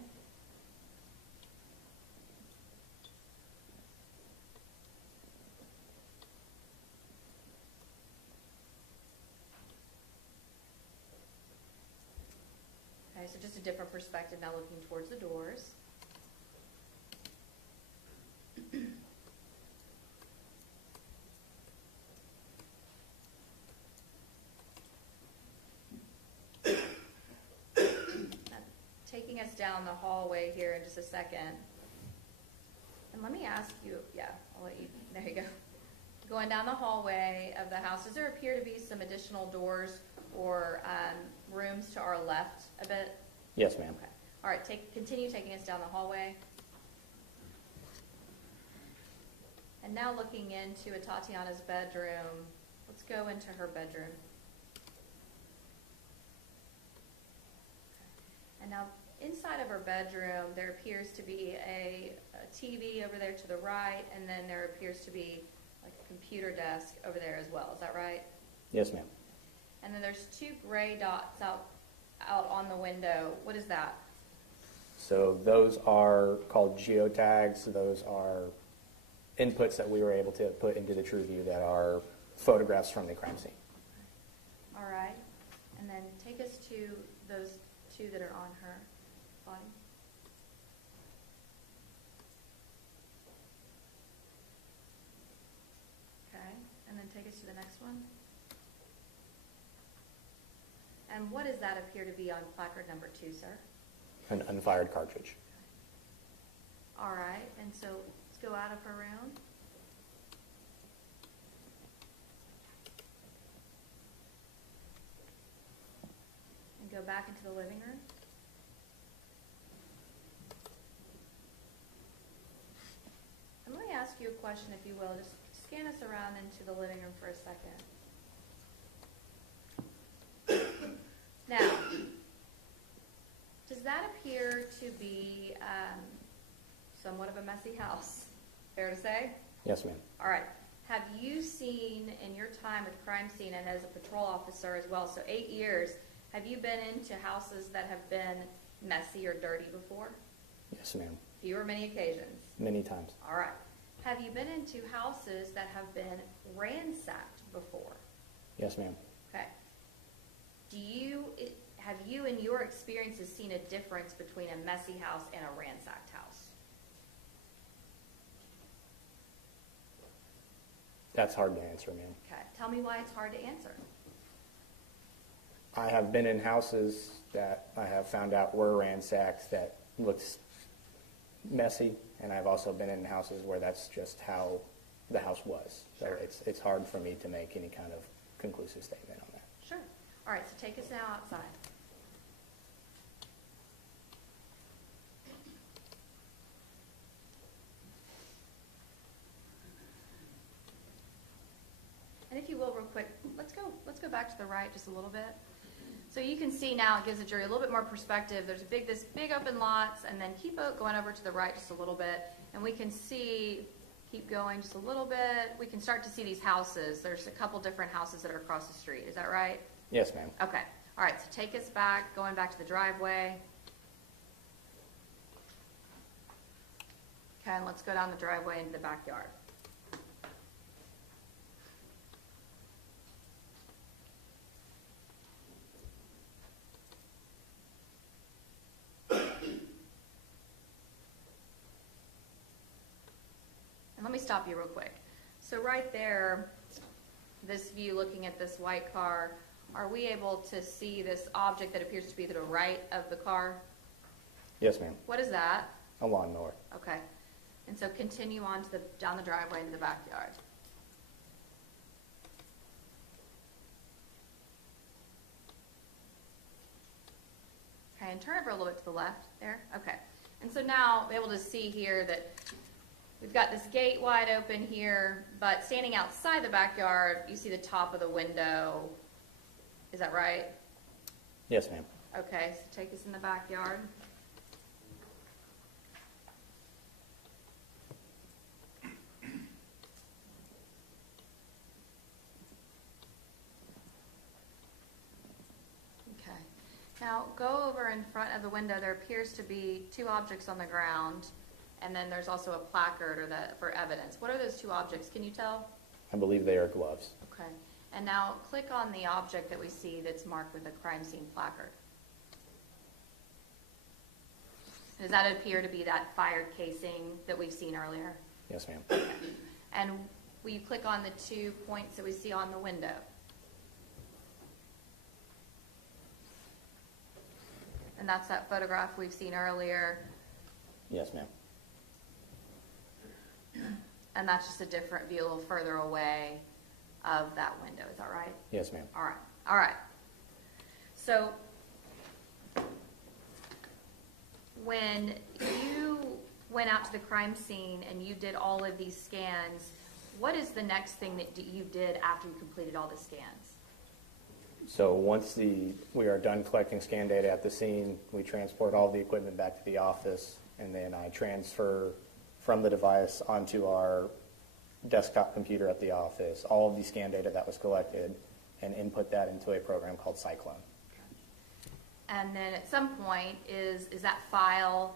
Okay, so just a different perspective now looking towards the doors. Taking us down the hallway here in just a second. And let me ask you, yeah, I'll let you, there you go. Going down the hallway of the house, does there appear to be some additional doors or rooms to our left a bit? Yes, ma'am. Okay. All right, continue taking us down the hallway. And now looking into Tatiana's bedroom. Let's go into her bedroom. Okay. And now inside of her bedroom, there appears to be a TV over there to the right, and then there appears to be like a computer desk over there as well. Is that right? Yes, ma'am. And then there's two gray dots out on the window. What is that? So those are called geotags. Those are inputs that we were able to put into the TrueView that are photographs from the crime scene. All right. And then take us to those two that are on her body. Okay. And then take us to the next one. And what does that appear to be on placard number 2, sir? An unfired cartridge. All right. And so let's go out of her room. And go back into the living room. And let me ask you a question, if you will. Just scan us around into the living room for a second. Now, does that appear to be somewhat of a messy house? Fair to say? Yes, ma'am. All right. Have you seen in your time with crime scene and as a patrol officer as well, so 8 years, have you been into houses that have been messy or dirty before? Yes, ma'am. Few or many occasions? Many times. All right. Have you been into houses that have been ransacked before? Yes, ma'am. Okay. Have you in your experiences seen a difference between a messy house and a ransacked house? That's hard to answer, ma'am. Okay. Tell me why it's hard to answer. I have been in houses that I have found out were ransacked that looked messy, and I've also been in houses where that's just how the house was. So Sure. it's hard for me to make any kind of conclusive statement on that. Sure. All right, so take us now outside. And if you will, real quick, let's go back to the right just a little bit. So you can see now it gives the jury a little bit more perspective. There's this big open lots, and then keep going over to the right just a little bit, and we can see, keep going just a little bit, we can start to see these houses. There's a couple different houses that are across the street. Is that right? Yes, ma'am. Okay. All right, so take us back, going back to the driveway. Okay, and let's go down the driveway into the backyard. And let me stop you real quick. So right there, this view looking at this white car, are we able to see this object that appears to be to the right of the car? Yes, ma'am. What is that? A lawnmower. Okay. And so continue on to down the driveway into the backyard. Okay, and turn over a little bit to the left there. Okay. And so now we're able to see here that we've got this gate wide open here, but standing outside the backyard, you see the top of the window. Is that right? Yes, ma'am. Okay, so take us in the backyard. Okay. Now go over in front of the window. There appears to be two objects on the ground, and then there's also a placard for evidence. What are those two objects? Can you tell? I believe they are gloves. Okay. And now click on the object that we see that's marked with a crime scene placard. Does that appear to be that fired casing that we've seen earlier? Yes, ma'am. And will you click on the 2 points that we see on the window? And that's that photograph we've seen earlier. Yes, ma'am. And that's just a different view a little further away of that window. Is that right? Yes, ma'am. All right. All right. So when you went out to the crime scene and you did all of these scans, what is the next thing that you did after you completed all the scans? So once we are done collecting scan data at the scene, we transport all the equipment back to the office, and then I transfer from the device onto our desktop computer at the office all of the scan data that was collected and input that into a program called Cyclone. And then at some point, is that file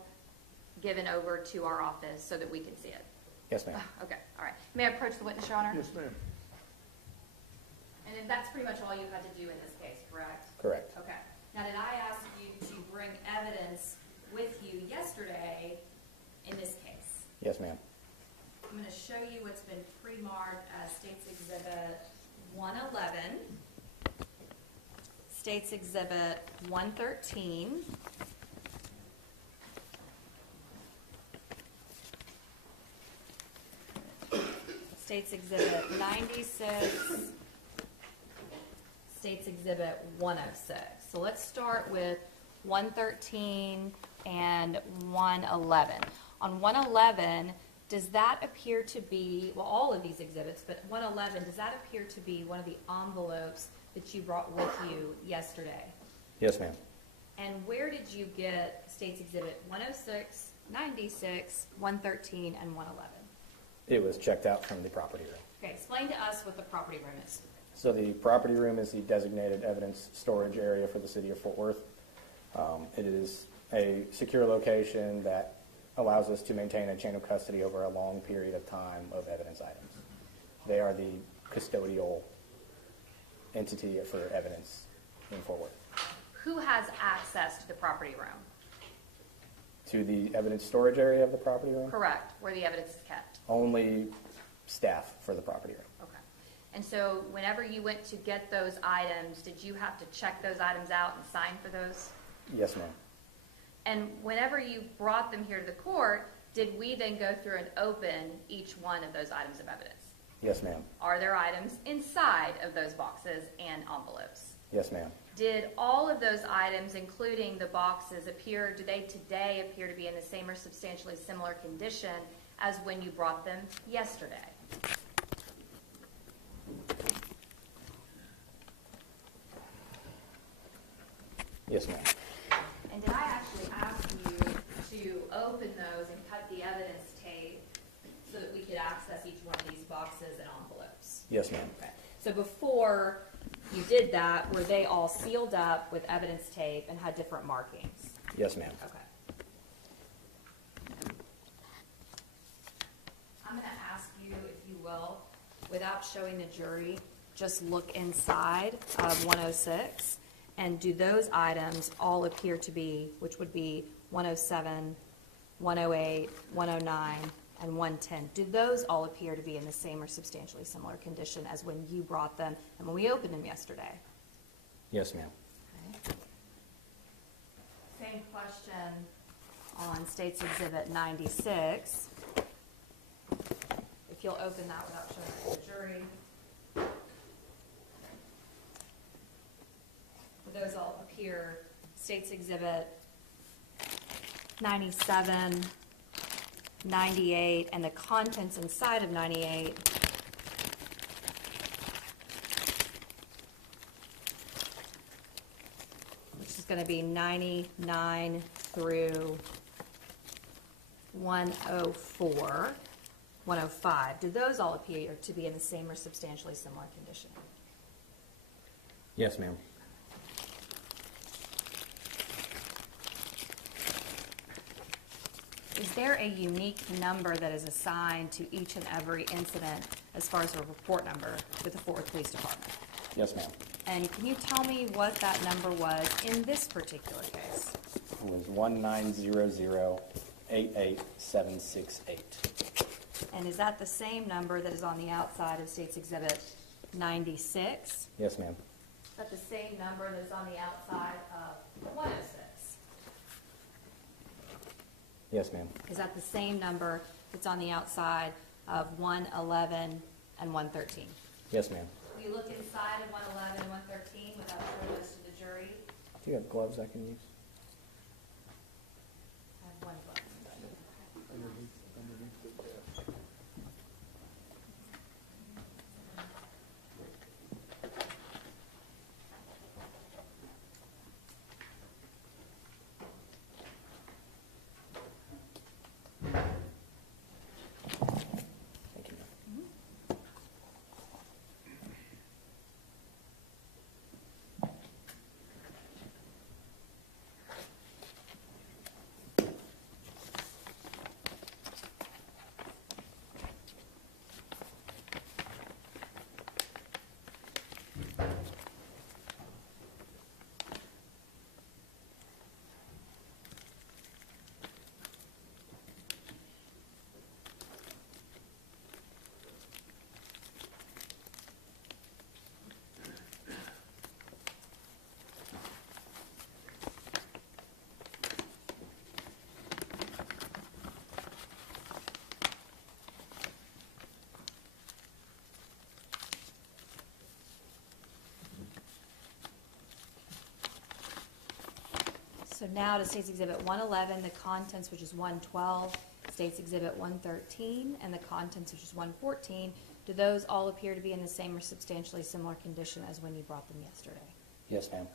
given over to our office so that we can see it? Yes, ma'am. Okay, all right. May I approach the witness, Your Honor? Yes, ma'am. And then that's pretty much all you had to do in this case, correct? Correct. Okay. Now, did I ask you to bring evidence with you yesterday in this case? Yes, ma'am. I'm going to show you what's been pre-marked as States Exhibit 111, States Exhibit 113, States Exhibit 96, States Exhibit 106. So let's start with 113 and 111. On 111, does that appear to be, well, all of these exhibits, but 111, does that appear to be one of the envelopes that you brought with you yesterday? Yes, ma'am. And where did you get States Exhibit 106, 96, 113, and 111? It was checked out from the property room. Okay, explain to us what the property room is. So the property room is the designated evidence storage area for the city of Fort Worth. It is a secure location that allows us to maintain a chain of custody over a long period of time of evidence items. They are the custodial entity for evidence in Fort Worth. Who has access to the property room? To the evidence storage area of the property room, Correct, where the evidence is kept. only staff for the property room. Okay. And so whenever you went to get those items, did you have to check those items out and sign for those? Yes, ma'am. And whenever you brought them here to the court, did we then go through and open each one of those items of evidence? Yes, ma'am. Are there items inside of those boxes and envelopes? Yes, ma'am. Did all of those items, including the boxes, do they today appear to be in the same or substantially similar condition as when you brought them yesterday? Yes, ma'am. And did I actually ask you to open those and cut the evidence tape so that we could access each one of these boxes and envelopes? Yes, ma'am. Okay. So before you did that, were they all sealed up with evidence tape and had different markings? Yes, ma'am. Okay. I'm going to ask you, if you will, without showing the jury, just look inside of 106, and do those items all appear to be, which would be 107, 108, 109, and 110, do those all appear to be in the same or substantially similar condition as when you brought them and when we opened them yesterday? Yes, ma'am. Okay. Same question on State's Exhibit 96. If you'll open that without showing it to the jury. Those all appear, State's Exhibit 97, 98, and the contents inside of 98 which is going to be 99 through 104, 105. Do those all appear to be in the same or substantially similar condition? Yes, ma'am. Is there a unique number that is assigned to each and every incident as far as a report number with the Fort Worth Police Department? Yes, ma'am. And can you tell me what that number was in this particular case? It was 190088768. And is that the same number that is on the outside of State's Exhibit 96? Yes, ma'am. Is that the same number that is on the outside of 106? Yes, ma'am. Is that the same number that's on the outside of 111 and 113? Yes, ma'am. Will you look inside of 111 and 113 without showing this to the jury? Do you have gloves I can use? I have one glove. Underneath the desk. Thank you, ma'am. So now to State's Exhibit 111, the contents, which is 112, State's Exhibit 113, and the contents, which is 114, do those all appear to be in the same or substantially similar condition as when you brought them yesterday? Yes, ma'am.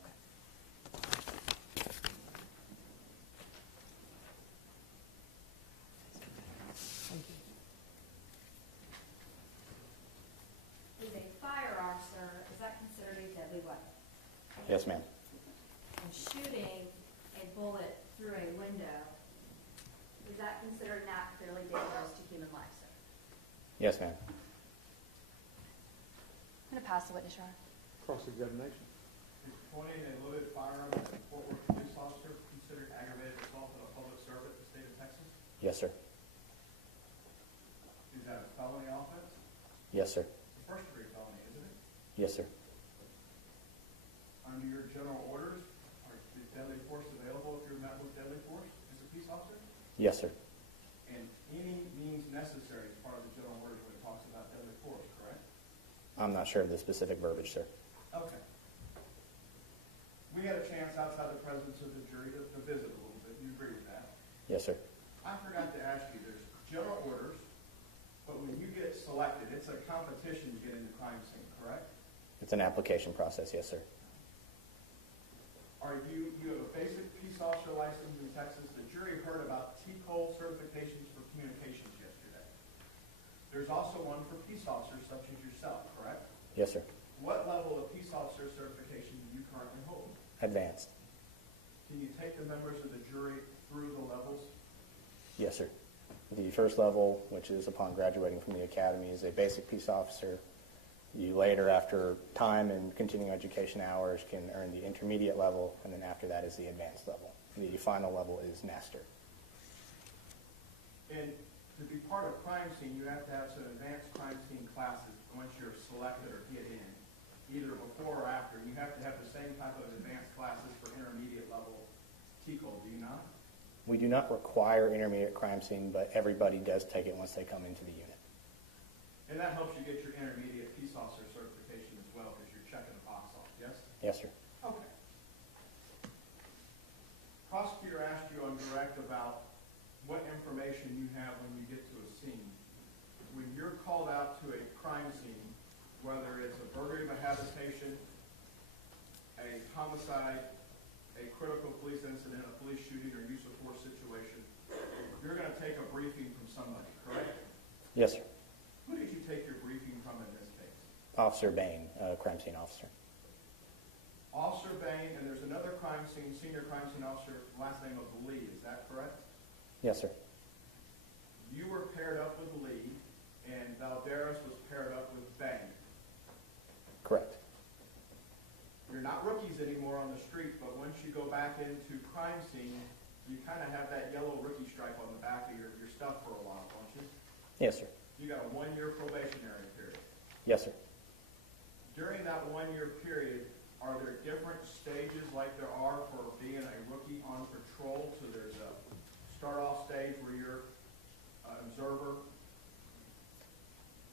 Thank you. Yes, ma'am. And shooting a bullet through a window, is that considered not clearly dangerous to human life, sir? Yes, ma'am. I'm going to pass the witness, Your Honor. Cross-examination. Is pointing a loaded firearm at a Fort Worth police officer considered aggravated assault on a public servant in the state of Texas? Yes, sir. Is that a felony offense? Yes, sir. It's a first-degree felony, isn't it? Yes, sir. Under your general orders, is deadly force available if you're met with deadly force as a peace officer? Yes, sir. And any means necessary is part of the general orders when it talks about deadly force, correct? I'm not sure of the specific verbiage, sir. Okay. We had a chance outside the presence of the jury to visit a little bit. You agree with that? Yes, sir. I forgot to ask you, there's general orders, but when you get selected, it's a competition to get into crime scene, correct? It's an application process, yes, sir. You have a basic peace officer license in Texas. The jury heard about TCOL certifications for communications yesterday. There's also one for peace officers such as yourself, correct? Yes, sir. What level of peace officer certification do you currently hold? Advanced. Can you take the members of the jury through the levels? Yes, sir. The first level, which is upon graduating from the academy, is a basic peace officer. You later, after time and continuing education hours, can earn the intermediate level, and then after that is the advanced level. The final level is master. And to be part of crime scene, you have to have some advanced crime scene classes once you're selected or get in, either before or after. You have to have the same type of advanced classes for intermediate level TCOL, do you not? We do not require intermediate crime scene, but everybody does take it once they come into the unit. And that helps you get your intermediate peace officer certification as well, because you're checking the box off, yes? Yes, sir. Okay. Prosecutor asked you on direct about what information you have when you get to a scene. When you're called out to a crime scene, whether it's a burglary of a habitation, a homicide, a critical police incident, a police shooting, or use of force situation, you're going to take a briefing from somebody, correct? Yes, sir. Who did you take your briefing from in this case? Officer Bain, crime scene officer. Officer Bain, and there's another crime scene, senior crime scene officer, last name of Lee, is that correct? Yes, sir. You were paired up with Lee, and Valderas was paired up with Bain. Correct. You're not rookies anymore on the street, but once you go back into crime scene, you kind of have that yellow rookie stripe on the back of your stuff for a while, don't you? Yes, sir. You got a 1-year probationary period. Yes, sir. During that 1-year period, are there different stages like there are for being a rookie on patrol? So there's a start-off stage where you're an observer.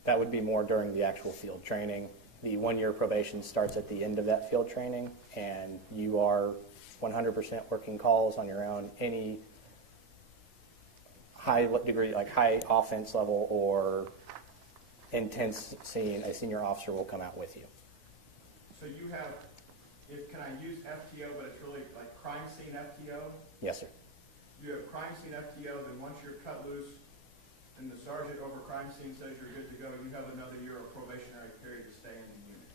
That would be more during the actual field training. The 1-year probation starts at the end of that field training, and you are 100% working calls on your own. Any high degree, like high offense level or intense scene, a senior officer will come out with you. So you have, can I use FTO, but it's really like crime scene FTO? Yes, sir. You have crime scene FTO, then once you're cut loose and the sergeant over crime scene says you're good to go, you have another year of probationary period to stay in the unit.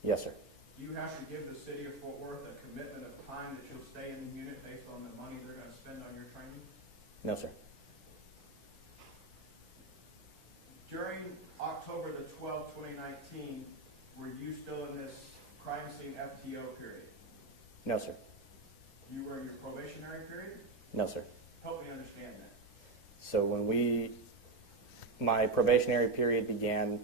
Yes, sir. Do you have to give the city of Fort Worth a commitment of time that you'll stay in the unit based on the money they're going to spend on your training? No, sir. During October the 12th, 2019, were you still in this crime scene FTO period? No, sir. You were in your probationary period? No, sir. Help me understand that. So my probationary period began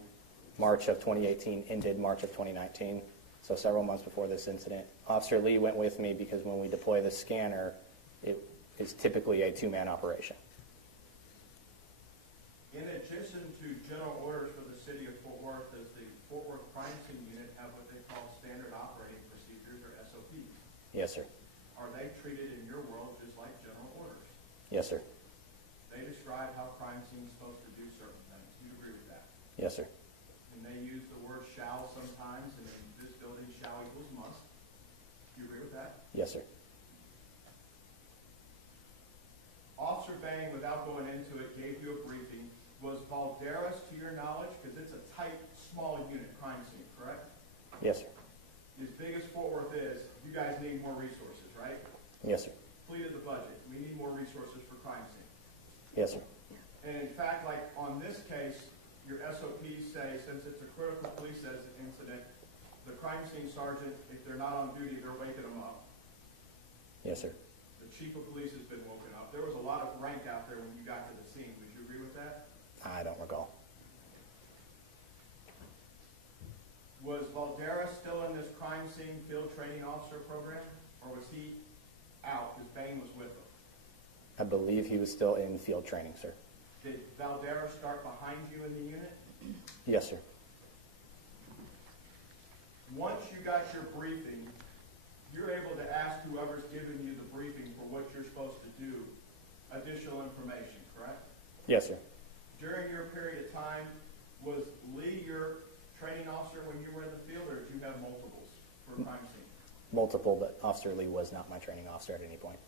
March of 2018, ended March of 2019, so several months before this incident. Officer Lee went with me because when we deploy the scanner, it is typically a 2-man operation. In addition to general orders for the city of Fort Worth, does the Fort Worth Crime Scene Unit have what they call standard operating procedures, or SOPs? Yes, sir. Are they treated in your world just like general orders? Yes, sir. They describe how crime scenes supposed to do certain things. You agree with that? Yes, sir. And they use the word shall sometimes, and in this building, shall equals must. Do you agree with that? Yes, sir. Officer Bain, without going into it, gave you a briefing. Was Valderas, to your knowledge, because it's a tight, small unit crime scene, correct? Yes, sir. as big as Fort Worth is, you guys need more resources, right? Yes, sir. Completed the budget. We need more resources for crime scene. Yes, sir. And in fact, like on this case, your SOPs say, since it's a critical police incident, the crime scene sergeant, if they're not on duty, they're waking them up. Yes, sir. The chief of police has been woken up. There was a lot of rank out there when you got to the scene. Would you agree with that? I don't recall. Was Valdera still in this crime scene field training officer program, or was he out because Bain was with him? I believe he was still in field training, sir. Did Valdera start behind you in the unit? Yes, sir. Once you got your briefing, you're able to ask whoever's giving you the briefing for what you're supposed to do additional information, correct? Yes, sir. During your period of time, was Lee your training officer when you were in the field, or did you have multiples for crime scene? Multiple, but Officer Lee was not my training officer at any point.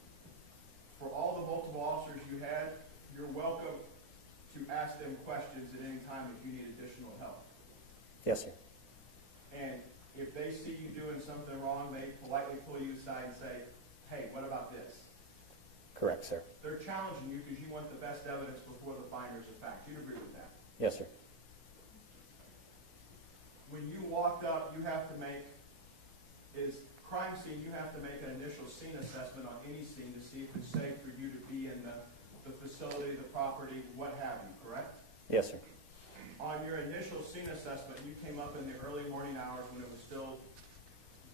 For all the multiple officers you had, you're welcome to ask them questions at any time if you need additional help. Yes, sir. And if they see you doing something wrong, they politely pull you aside and say, hey, what about this? Correct, sir. They're challenging you because you want the best evidence before the finders of fact. You'd agree with that? Yes, sir. When you walked up, you have to make, is crime scene, you have to make an initial scene assessment on any scene to see if it's safe for you to be in the facility, the property, what have you, correct? Yes, sir. On your initial scene assessment, you came up in the early morning hours when it was still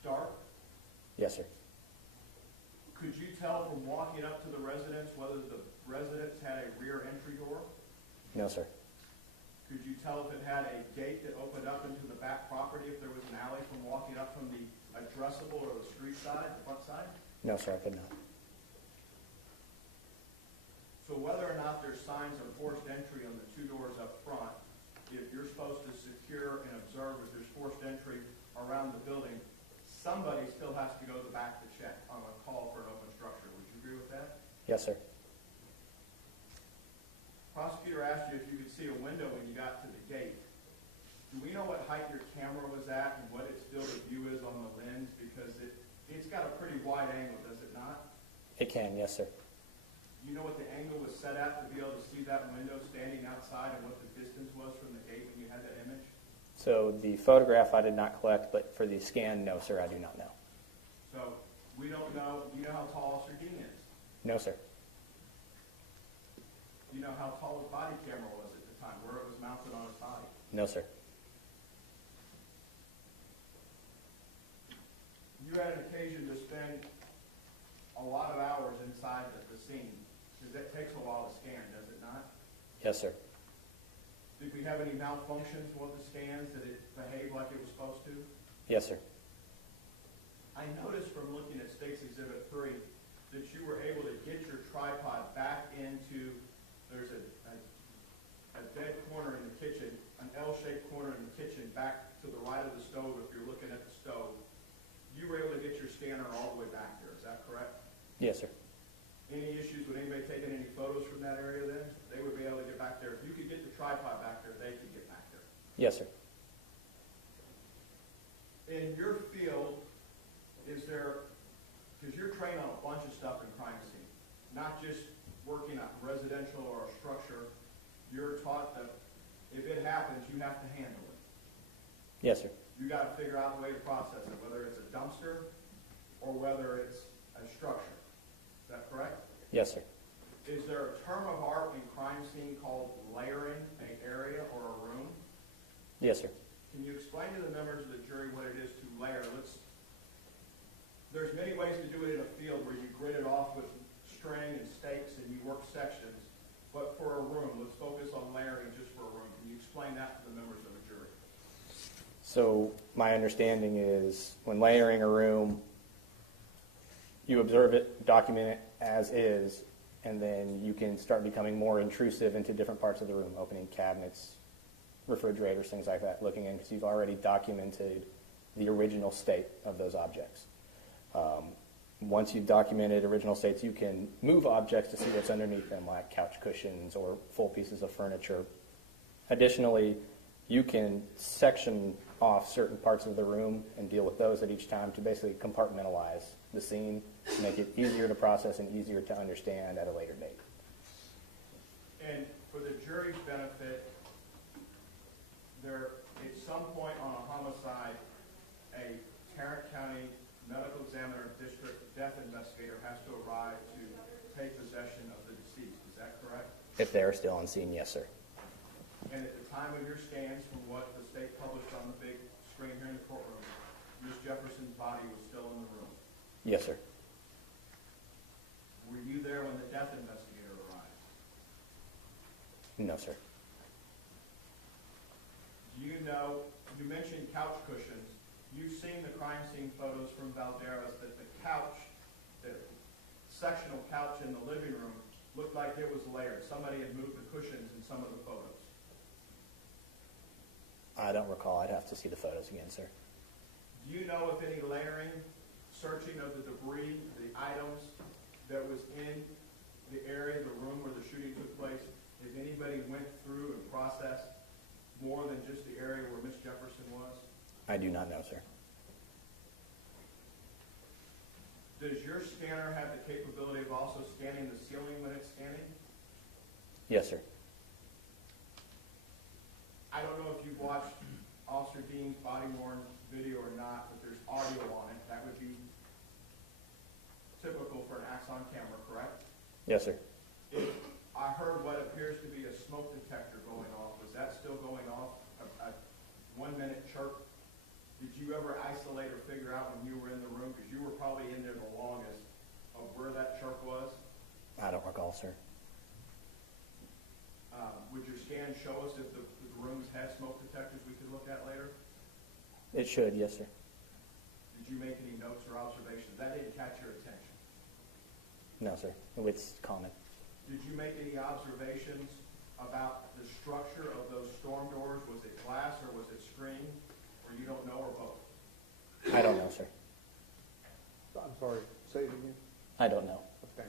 dark. Yes, sir. Could you tell from walking up to the residence whether the residence had a rear entry door? No, sir. Could you tell if it had a gate that opened up into the back property, if there was an alley from walking up from the addressable or the street side, the front side? No, sir, I could not. So whether or not there's signs of forced entry on the two doors up front, if you're supposed to secure and observe if there's forced entry around the building, somebody still has to go to the back to check on a call for an open structure. Would you agree with that? Yes, sir. Prosecutor asked you if you could see a window when you got to the gate. Do we know what height your camera was at and what its field of view is on the lens? Because it's got a pretty wide angle, does it not? It can, yes, sir. You know what the angle was set at to be able to see that window standing outside and what the distance was from the gate when you had that image? So the photograph I did not collect, but for the scan, no, sir, I do not know. So we don't know. Do you know how tall Officer Dean is? No, sir. Do you know how tall his body camera was at the time, where it was mounted on his body? No, sir. You had an occasion to spend a lot of hours inside the scene, because that takes a while to scan, does it not? Yes, sir. Did we have any malfunctions with the scans? Did it behave like it was supposed to? Yes, sir. I noticed from looking at State's Exhibit 3 that you were able to get your tripod back into, there's a dead corner in the kitchen, an L-shaped corner in the kitchen back to the right of the stove if you're looking at the stove. You were able to get your scanner all the way back there, is that correct? Yes, sir. Any issues with anybody taking any photos from that area then? They would be able to get back there. If you could get the tripod back there, they could get back there. Yes, sir. In your field, is there, because you're trained on a bunch of stuff in crime scene, not just working on residential or a structure, you're taught that if it happens, you have to handle it. Yes, sir. You got to figure out a way to process it, whether it's a dumpster or whether it's a structure. Is that correct? Yes, sir. Is there a term of art in crime scene called layering an area or a room? Yes, sir. Can you explain to the members of the jury what it is to layer? There's many ways to do it in a field where you grid it off with string and stakes and you work sections. But for a room, let's focus on layering just for a room. Can you explain that to the members of a jury? So my understanding is when layering a room, you observe it, document it as is, and then you can start becoming more intrusive into different parts of the room, opening cabinets, refrigerators, things like that, looking in because you've already documented the original state of those objects. Once you've documented original states, you can move objects to see what's underneath them, like couch cushions or full pieces of furniture. Additionally, You can section off certain parts of the room and deal with those at each time to basically compartmentalize the scene, make it easier to process and easier to understand at a later date. And for the jury's benefit, there, at some point on a homicide, a Tarrant County Medical Examiner District death investigator has to arrive to take possession of the deceased. Is that correct? If they're still on scene, yes, sir. And at the time of your scans, from what the state published on the big screen here in the courtroom, Ms. Jefferson's body was still in the room. Yes, sir. Were you there when the death investigator arrived? No, sir. Do you know, you mentioned couch cushions. You've seen the crime scene photos from Valderas that the couch, the sectional couch in the living room looked like it was layered. Somebody had moved the cushions in some of the photos. I don't recall. I'd have to see the photos again, sir. Do you know if any layering, searching of the debris, the items that was in the area, the room where the shooting took place, if anybody went through and processed more than just the area where Miss Jefferson was? I do not know, sir. Does your scanner have the capability of also scanning the ceiling when it's scanning? Yes, sir. I don't know if you've watched Officer Dean's body-worn video or not, but there's audio on it. That would be typical for an Axon camera, correct? Yes, sir. If I heard what appears to be a smoke detector going off, was that still going off? A 1 minute chirp? Did you ever isolate or figure out when you were in the room, because you were probably in there the longest, of where that chirp was? I don't recall, sir. Would your scan show us if the rooms had smoke detectors we could look at later? It should, yes, sir. Did you make any notes or observations? That didn't catch your attention. No, sir. It's common. Did you make any observations about the structure of those storm doors? Was it glass or was it screen? Or you don't know, or both? I don't know, sir. I'm sorry, say it again. I don't know. Okay.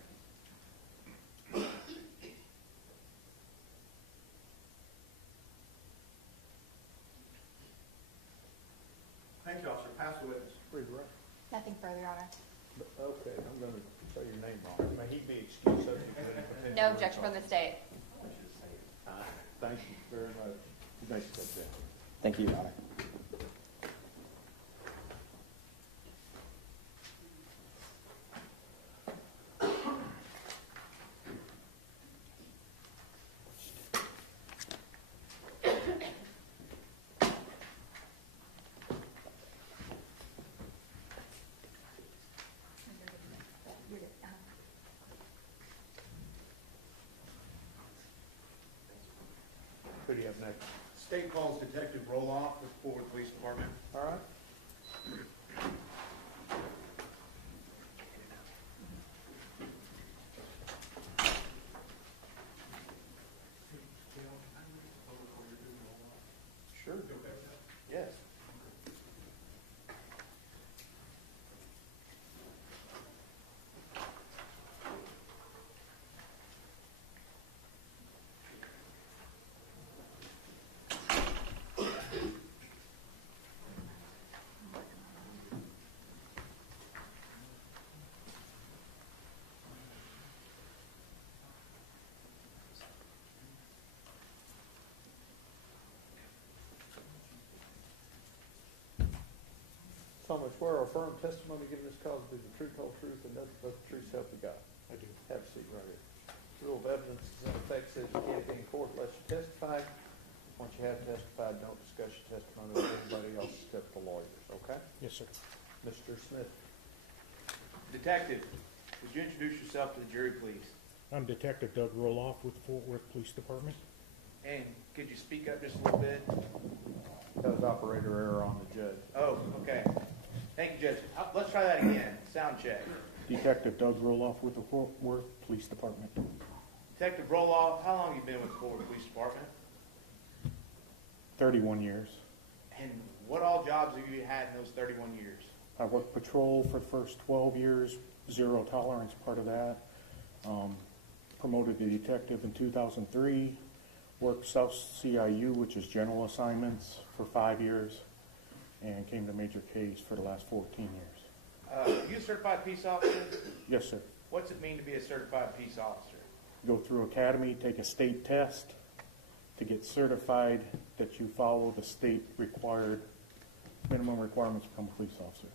Thank you, officer. Pass the witness. Read the record. Nothing further, Your Honor. Okay, I'm going to say your name wrong. May he be excused subject to any potential No objection from the state. Thank you very much. Thank you, Judge. Thank you, Your Honor. Who do you have next? State calls Detective Roloff with Forward Police Department. All right. Sure. Yes. Solemnly swear or affirm testimony given this cause to be the truth, whole truth, and nothing but the truth, so help you God. I do. Have a seat right here. Rule of evidence is in effect says you can't be in court unless you testify. Once you have testified, don't discuss your testimony with anybody else except the lawyers, okay? Yes, sir. Mr. Smith. Detective, would you introduce yourself to the jury, please? I'm Detective Doug Roloff with the Fort Worth Police Department. And could you speak up just a little bit? That was operator error on the judge. Oh, okay. Thank you, Judge. Let's try that again. Sound check. Detective Doug Roloff with the Fort Worth Police Department. Detective Roloff, how long have you been with the Forward Police Department? 31 years. And what all jobs have you had in those 31 years? I worked patrol for the first 12 years, zero tolerance part of that. Promoted to detective in 2003. Worked South CIU, which is general assignments, for 5 years, and came to Major Case for the last 14 years. You a certified peace officer? Yes, sir. What's it mean to be a certified peace officer? Go through academy, take a state test to get certified that you follow the state required minimum requirements to become a police officer.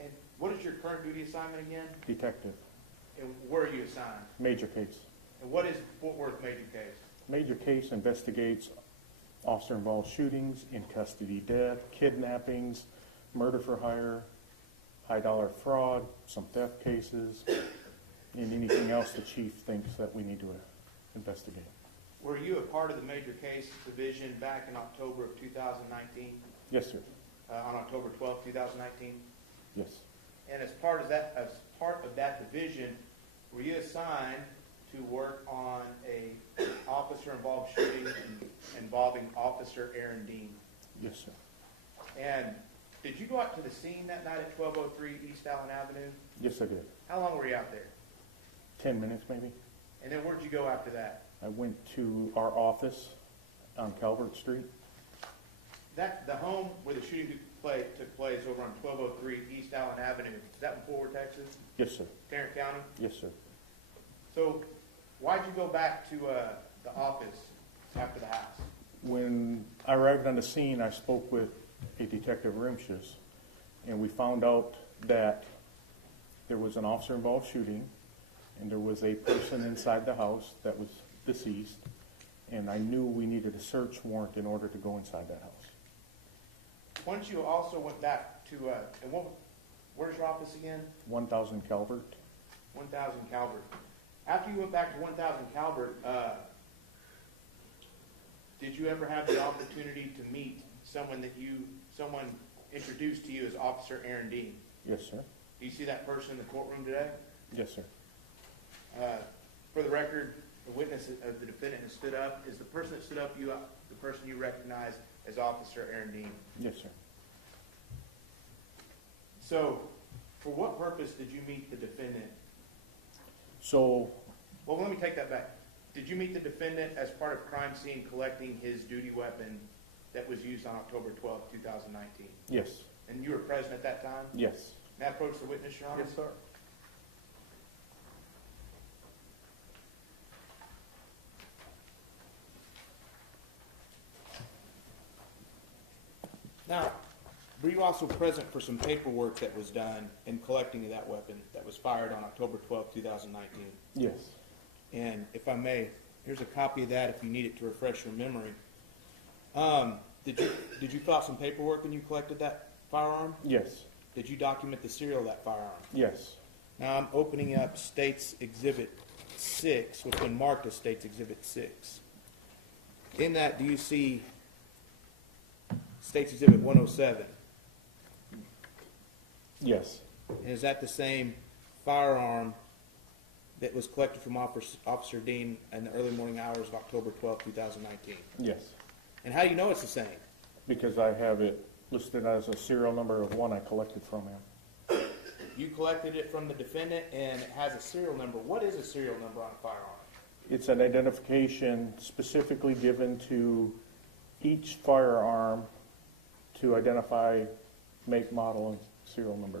And what is your current duty assignment again? Detective, And where are you assigned? Major Case. And what is Fort Worth Major Case? Major Case investigates officer-involved shootings, in-custody death, kidnappings, murder for hire, high-dollar fraud, some theft cases, and anything else the chief thinks that we need to investigate. Were you a part of the Major Case Division back in October of 2019? Yes, sir. On October 12, 2019? Yes. And as part of that division, were you assigned to work on a officer-involved shooting involving Officer Aaron Dean? Yes, sir. And did you go out to the scene that night at 1203 East Allen Avenue? Yes, I did. How long were you out there? 10 minutes, maybe. And then where'd you go after that? I went to our office on Calvert Street. The home where the shooting took place over on 1203 East Allen Avenue, is that in Fort Worth, Texas? Yes, sir. Tarrant County? Yes, sir. So why'd you go back to the office after the house? When I arrived on the scene, I spoke with a Detective Rimshes, and we found out that there was an officer-involved shooting, and there was a person inside the house that was deceased, and I knew we needed a search warrant in order to go inside that house. Once you also went back to, where's your office again? 1000 Calvert. 1000 Calvert. After you went back to 1000 Calvert, did you ever have the opportunity to meet someone introduced to you as Officer Aaron Dean? Yes, sir. Do you see that person in the courtroom today? Yes, sir. For the record, the witness of the defendant has stood up. Is the person that stood up the person you recognize as Officer Aaron Dean? Yes, sir. So, for what purpose did you meet the defendant? So, Well, let me take that back. Did you meet the defendant as part of crime scene collecting his duty weapon that was used on October 12, 2019? yes. And you were present at that time? Yes. May I approach the witness, Your Honor? Yes, sir. Now, were you also present for some paperwork that was done in collecting that weapon that was fired on October 12, 2019? Yes. And if I may, here's a copy of that if you need it to refresh your memory. Did you fill out some paperwork when you collected that firearm? Yes. Did you document the serial of that firearm? Yes. Now I'm opening up State's Exhibit 6, which has been marked as State's Exhibit 6. In that, do you see State's Exhibit 107? Yes. And is that the same firearm that was collected from Officer Dean in the early morning hours of October 12, 2019? Yes. And how do you know it's the same? Because I have it listed as a serial number of one I collected from him. You collected it from the defendant and it has a serial number. What is a serial number on a firearm? It's an identification specifically given to each firearm to identify make, model, and serial number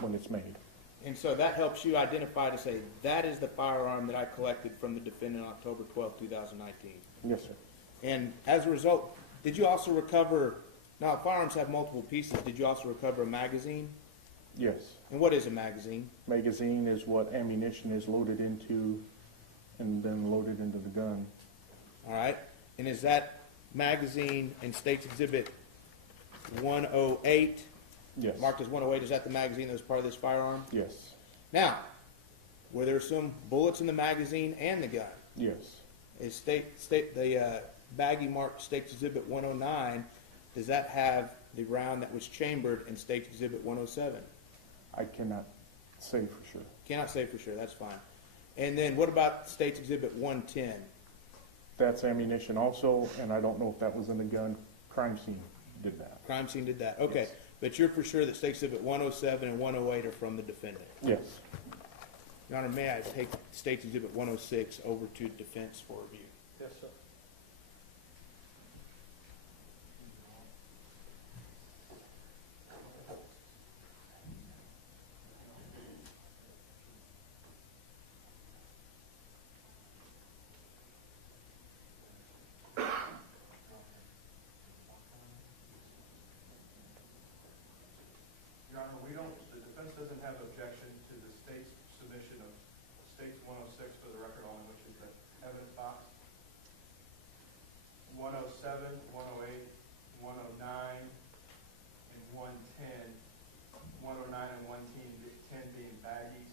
when it's made. And so that helps you identify to say, that is the firearm that I collected from the defendant on October 12, 2019. Yes, sir. And as a result, did you also recover, now firearms have multiple pieces, did you also recover a magazine? Yes. And what is a magazine? Magazine is what ammunition is loaded into and then loaded into the gun. All right. And is that magazine in State's Exhibit 108, Yes. marked as 108, is that the magazine that was part of this firearm? Yes. Now, were there some bullets in the magazine and the gun? Yes. Is the baggie marked State's Exhibit 109, does that have the round that was chambered in State's Exhibit 107? I cannot say for sure. Cannot say for sure, that's fine. And then what about State's Exhibit 110? That's ammunition also, and I don't know if that was in the gun. Crime scene did that. Crime scene did that, okay. Yes. But you're for sure that State's Exhibit 107 and 108 are from the defendant? Yes. Your Honor, may I take State's Exhibit 106 over to defense for review? Yes, sir. 107, 108, 109, and 110. 109 and 110 being baggies.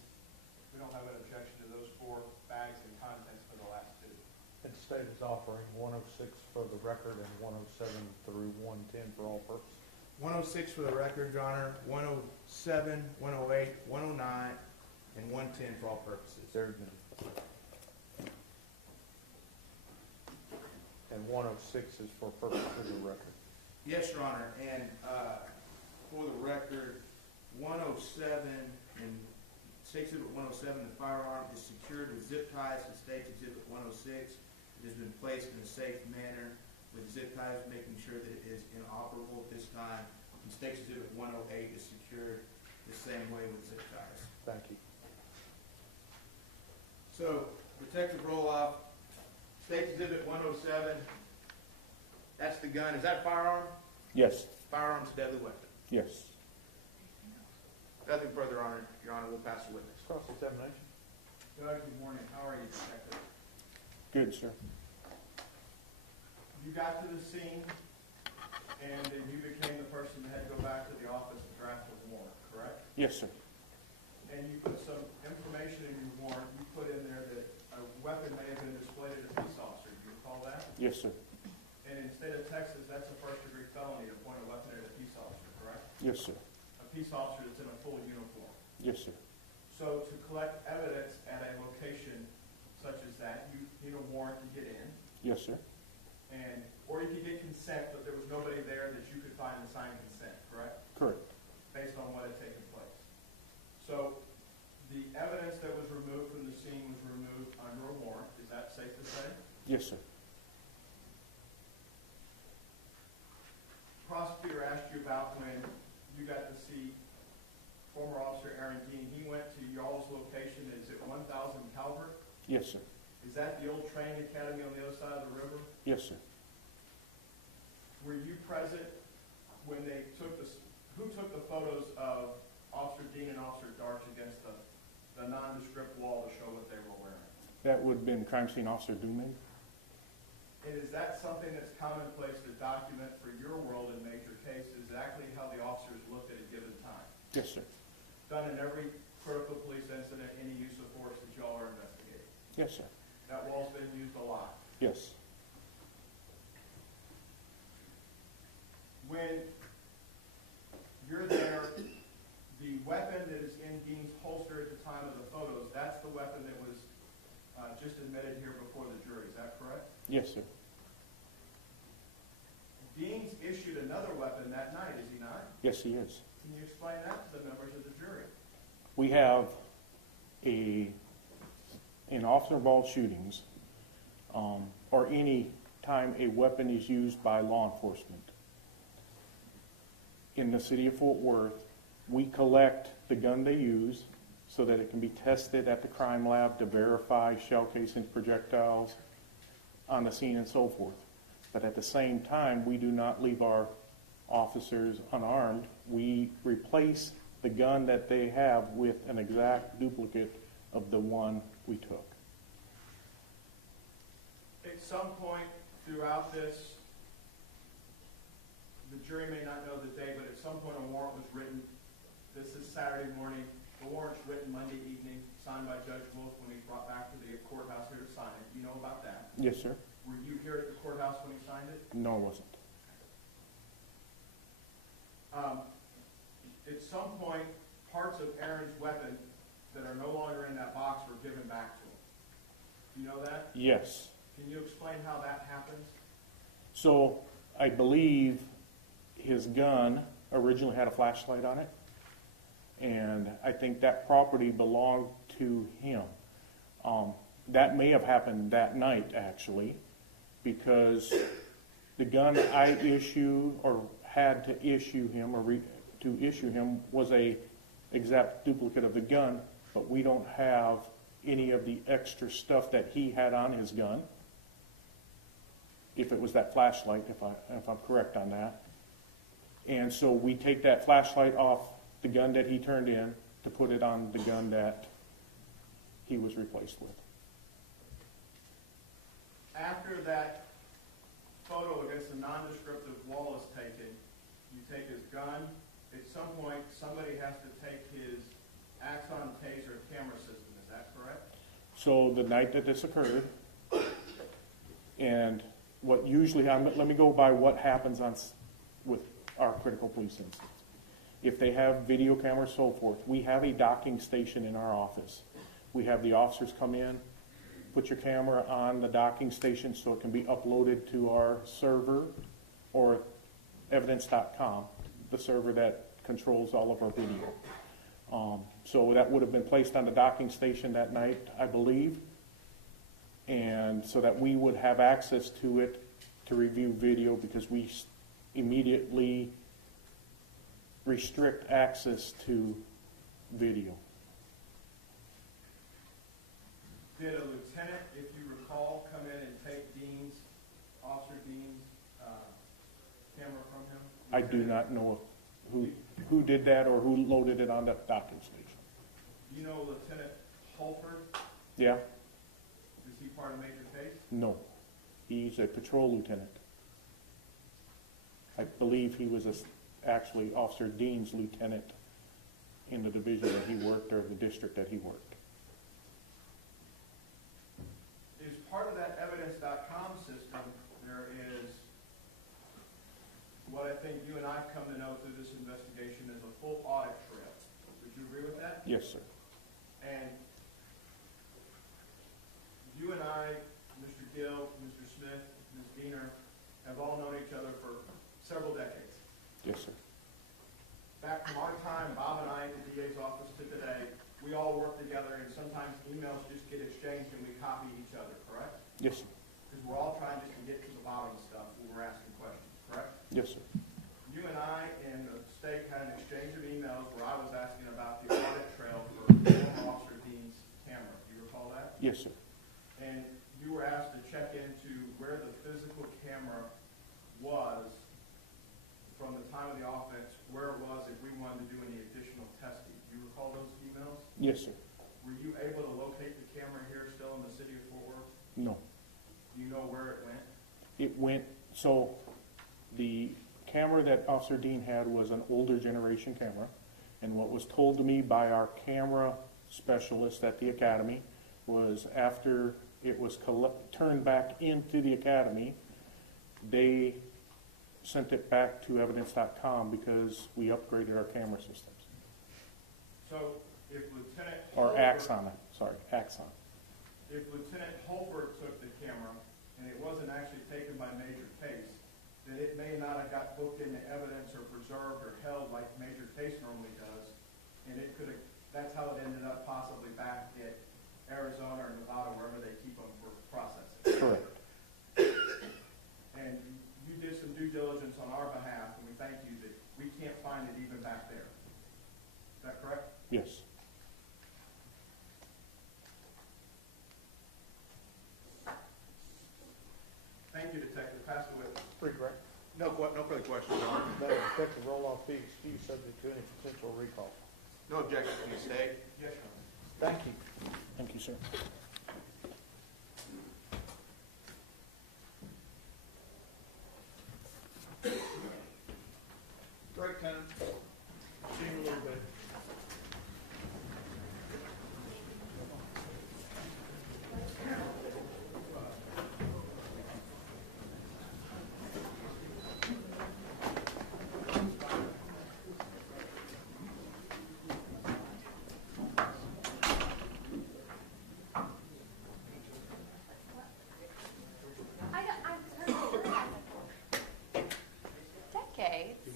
We don't have an objection to those 4 bags and contents for the last 2. And the state is offering 106 for the record and 107 through 110 for all purposes. 106 for the record, Your Honor, 107, 108, 109, and 110 for all purposes. Very good. And 106 is for purposes of the record. Yes, Your Honor, and for the record, 107 and State Exhibit 107, the firearm is secured with zip ties to State Exhibit 106. It has been placed in a safe manner with zip ties, making sure that it is inoperable at this time. And State Exhibit 108 is secured the same way with zip ties. Thank you. So, Detective Roloff, State Exhibit 107, that's the gun. Is that a firearm? Yes, Firearm's a deadly weapon. yes. Nothing further, Your Honor. We'll pass the witness. Cross-examination. Judge, good morning. How are you, Detective? Good, sir. You got to the scene, and then you became the person that had to go back to the office and draft a warrant, correct? Yes, sir. And you put some information in your warrant. You put in there that a weapon may have been displayed at a peace officer. Do you recall that? Yes, sir. And in the state of Texas, that's a first-degree felony to point a weapon at a peace officer, correct? Yes, sir. A peace officer that's in a full uniform. Yes, sir. So to collect evidence at a location such as that, you need a warrant to get in, Yes, sir. and or you could get consent, but there was nobody there that you could find and sign consent, correct? Correct. Based on what had taken place. So the evidence that was removed from the scene was removed under a warrant. Is that safe to say? Yes, sir. Prosecutor asked you about when you got to see former Officer Aaron Dean. He went to y'all's location. Is it 1000 Calvert? Yes, sir. Is that the old training academy on the other side of the river? Yes, sir. Were you present when they took who took the photos of Officer Dean and Officer Darch against the nondescript wall to show what they were wearing? That would have been Crime Scene Officer Duman. And is that something that's commonplace to document for your world in major cases, exactly how the officers looked at a given time? Yes, sir. Done in every critical police incident, any use of force that y'all are investigating. Yes, sir. That wall's been used a lot. Yes. When you're there, the weapon that is in Dean's holster at the time of the photos, that's the weapon that was just admitted here before the jury. Is that correct? Yes, sir. Dean's issued another weapon that night, is he not? Yes, he is. Can you explain that to the members of the jury? We have in officer-involved shootings, or any time a weapon is used by law enforcement. In the city of Fort Worth, we collect the gun they use so that it can be tested at the crime lab to verify shell casings, projectiles on the scene and so forth. But at the same time, we do not leave our officers unarmed. We replace the gun that they have with an exact duplicate of the one we took. At some point throughout this, the jury may not know the day, but at some point a warrant was written. This is Saturday morning. The warrant's written Monday evening, signed by Judge Wolf when he's brought back to the courthouse here to sign it. You know about that? Yes, sir. Were you here at the courthouse when he signed it? No, it wasn't. At some point, parts of Aaron's weapon that are no longer in that box were given back to him. Do you know that? Yes. Can you explain how that happens? So I believe his gun originally had a flashlight on it, and I think that property belonged to him. That may have happened that night, actually, because the gun I issued or had to issue him was a exact duplicate of the gun, but we don't have any of the extra stuff that he had on his gun. If it was that flashlight, if I'm correct on that. And so we take that flashlight off the gun that he turned in to put it on the gun that he was replaced with. After that photo against a nondescriptive wall is taken, you take his gun, at some point, somebody has to take his Axon Taser camera system, is that correct? So the night that this occurred, and what usually, let me go by what happens with our critical police instance. If they have video cameras, so forth, we have a docking station in our office. We have the officers come in, put your camera on the docking station so it can be uploaded to our server or evidence.com, the server that controls all of our video. So that would have been placed on the docking station that night, I believe, and so that we would have access to it to review video, because we immediately restrict access to video. Did a lieutenant, if you recall, come in and take Officer Dean's camera from him? I do not know who did that or who loaded it on the docking station. You know Lieutenant Holford? Yeah? Is he part of Major Case? No. He's a patrol lieutenant. I believe he was actually Officer Dean's lieutenant in the division that he worked, or the district that he worked. Is part of that evidence.com system, there is what I think you and I have come to know through this investigation is a full audit trail. Would you agree with that? Yes, sir. And you and I, Mr. Gill, Mr. Smith, Ms. Diener, have all known each other for several decades. Yes, sir. Back from our time, Bob and I at the DA's office to today, we all work together, and sometimes emails just get exchanged and we copy each other, correct? Yes, sir. Because we're all trying just to get to the bottom of stuff when we're asking questions, correct? Yes, sir. You and I and the state had an exchange of emails where I was asking about the audit trail for former Officer Dean's camera. Do you recall that? Yes, sir. And you were asked to check into where the physical camera was from the time of the offense, where it was if we wanted to do any additional testing. Do you recall those emails? Yes, sir. Were you able to locate the camera here still in the city of Fort Worth? No. Do you know where it went? It went, so the camera that Officer Dean had was an older generation camera, and what was told to me by our camera specialist at the academy was after it was turned back into the academy, they sent it back to evidence.com because we upgraded our camera systems. So if Lieutenant Or Holford- Axon, sorry, Axon. If Lieutenant Holford took the camera and it wasn't actually taken by Major Case, then it may not have got booked into evidence or preserved or held like Major Case normally does, and it could have. That's how it ended up possibly back at Arizona or Nevada, wherever they keep them for processing. Correct. And you did some due diligence on our behalf, and we thank you that we can't find it even back there. Is that correct? Yes. Thank you, Detective. Pass the witness. Free grant. No further questions, Your Honor. Madam Detective, roll-off be excused subject to any potential recall. No objection from the state. Yes, Your Honor. Thank you. Thank you, sir. Break time. See you in a little bit. Decades?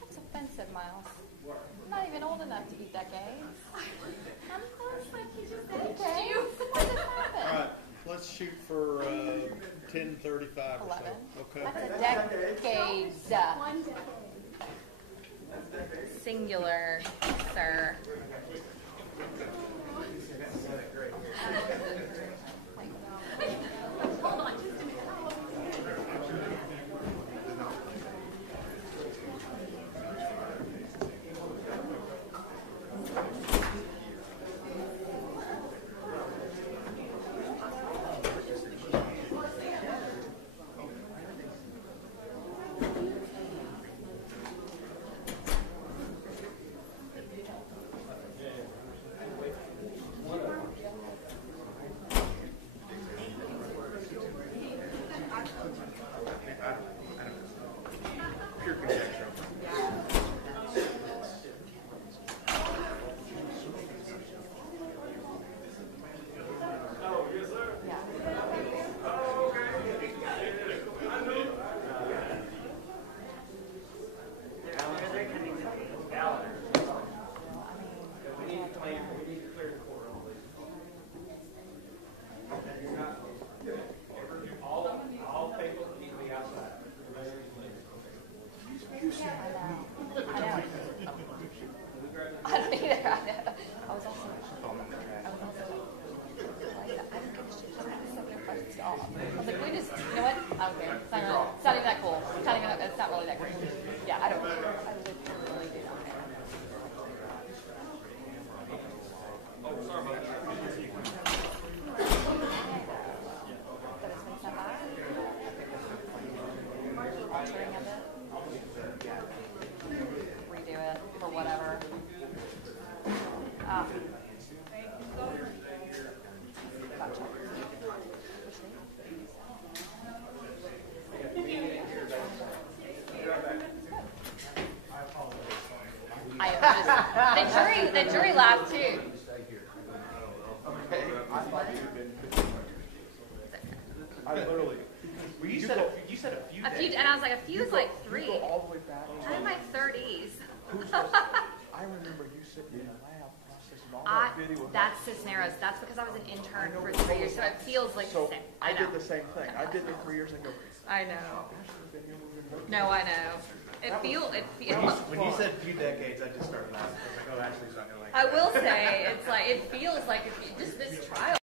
That's offensive, Miles. I'm not even old enough to be decades. I'm close, like you just said. Okay. When did this happen? All right, let's shoot for 10:35 or 11. so. Okay. That's a decade. One decade. Singular, sir. Hold on just a minute. thought too. Okay, I thought you had been. I literally. Well, you said a few A few, days. and I was like, a few is like You 3. go all the way back. I'm in my 30s. I remember you sitting in the lab processing all that video. That's Cisneros. That's because I was an intern for 3 years, so it feels like So the same. I know. did the same thing. I did it 3 years ago. I know. No, I know. It feels. When you said few decades, I just started laughing. I was like, oh, Ashley's not gonna like I that. will say, it's like it feels like just this trial.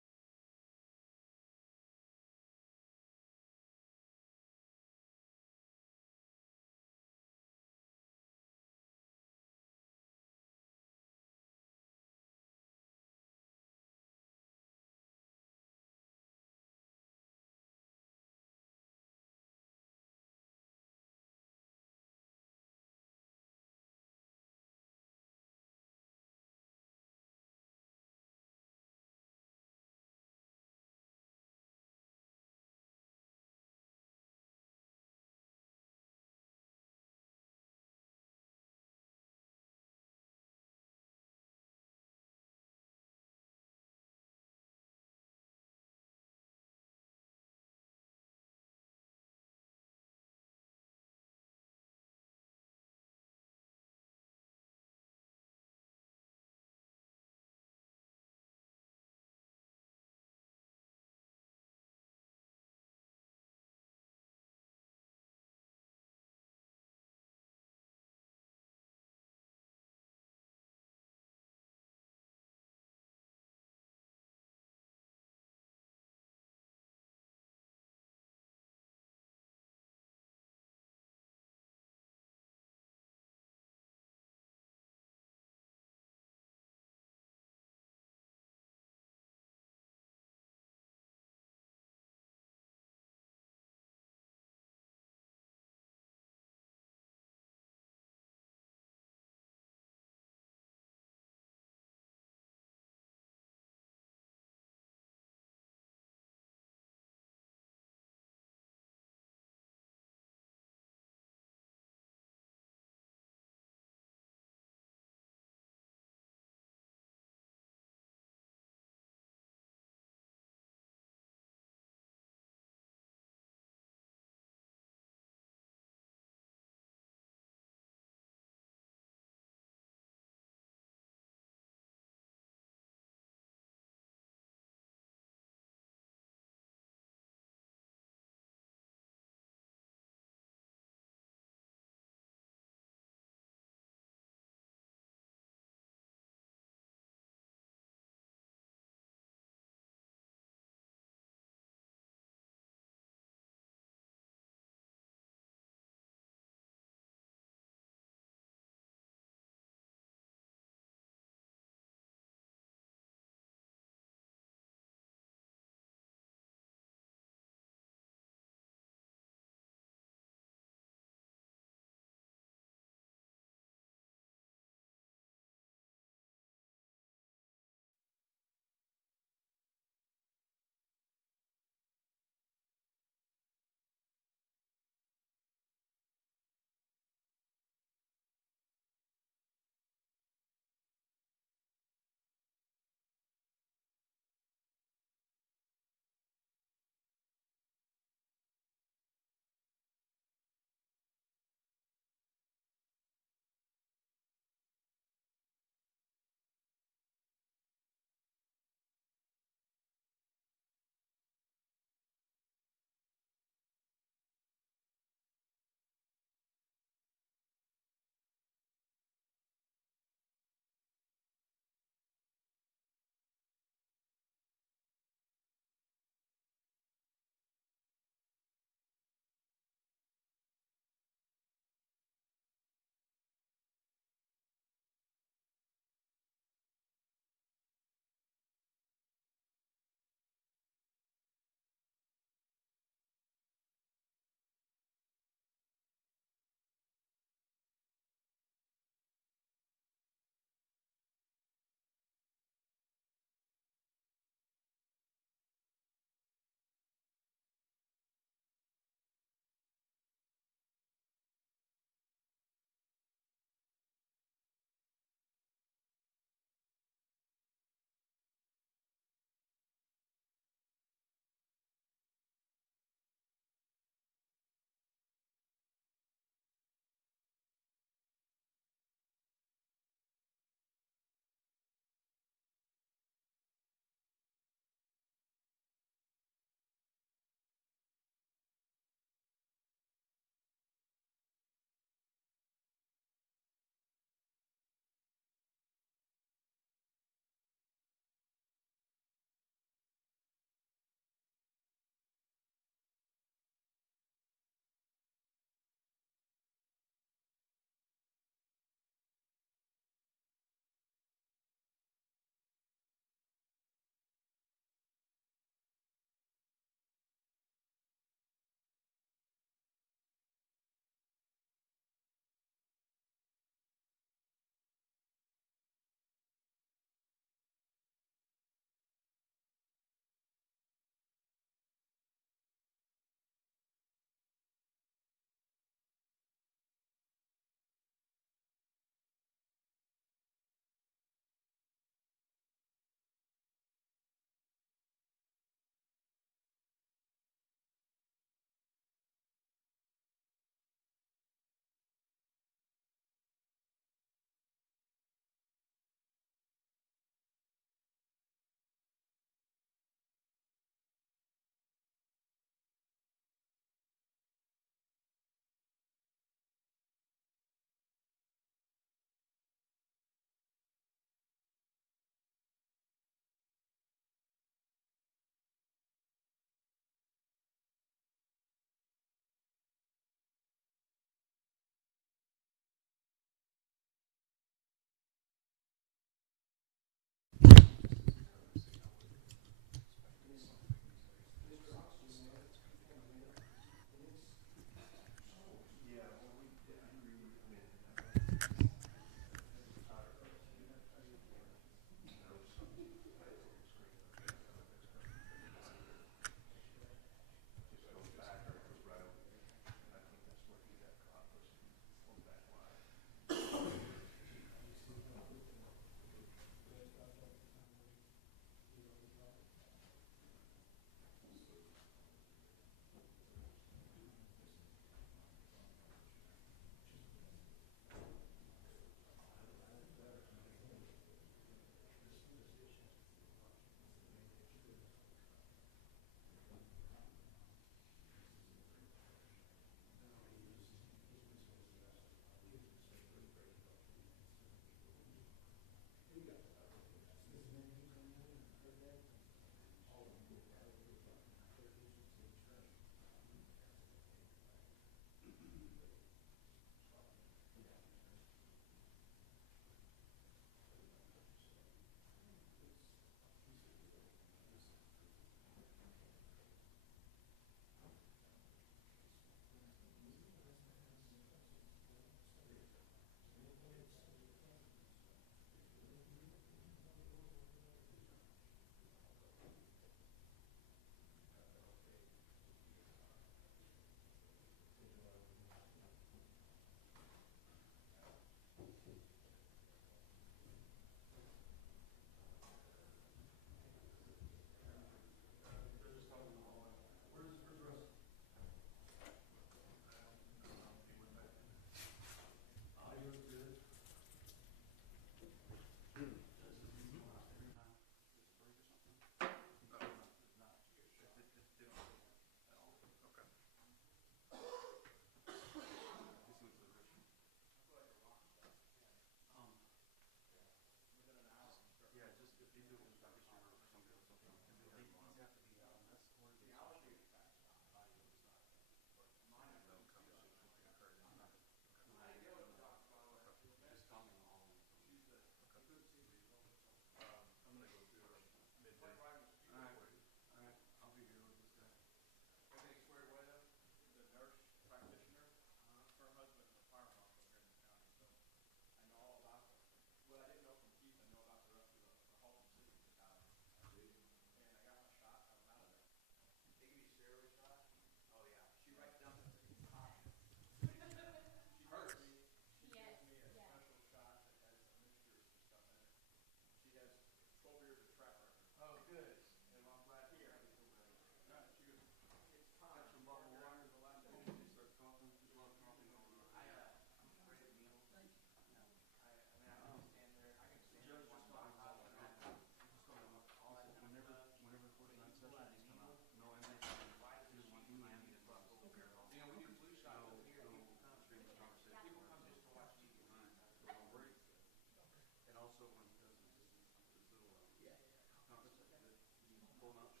not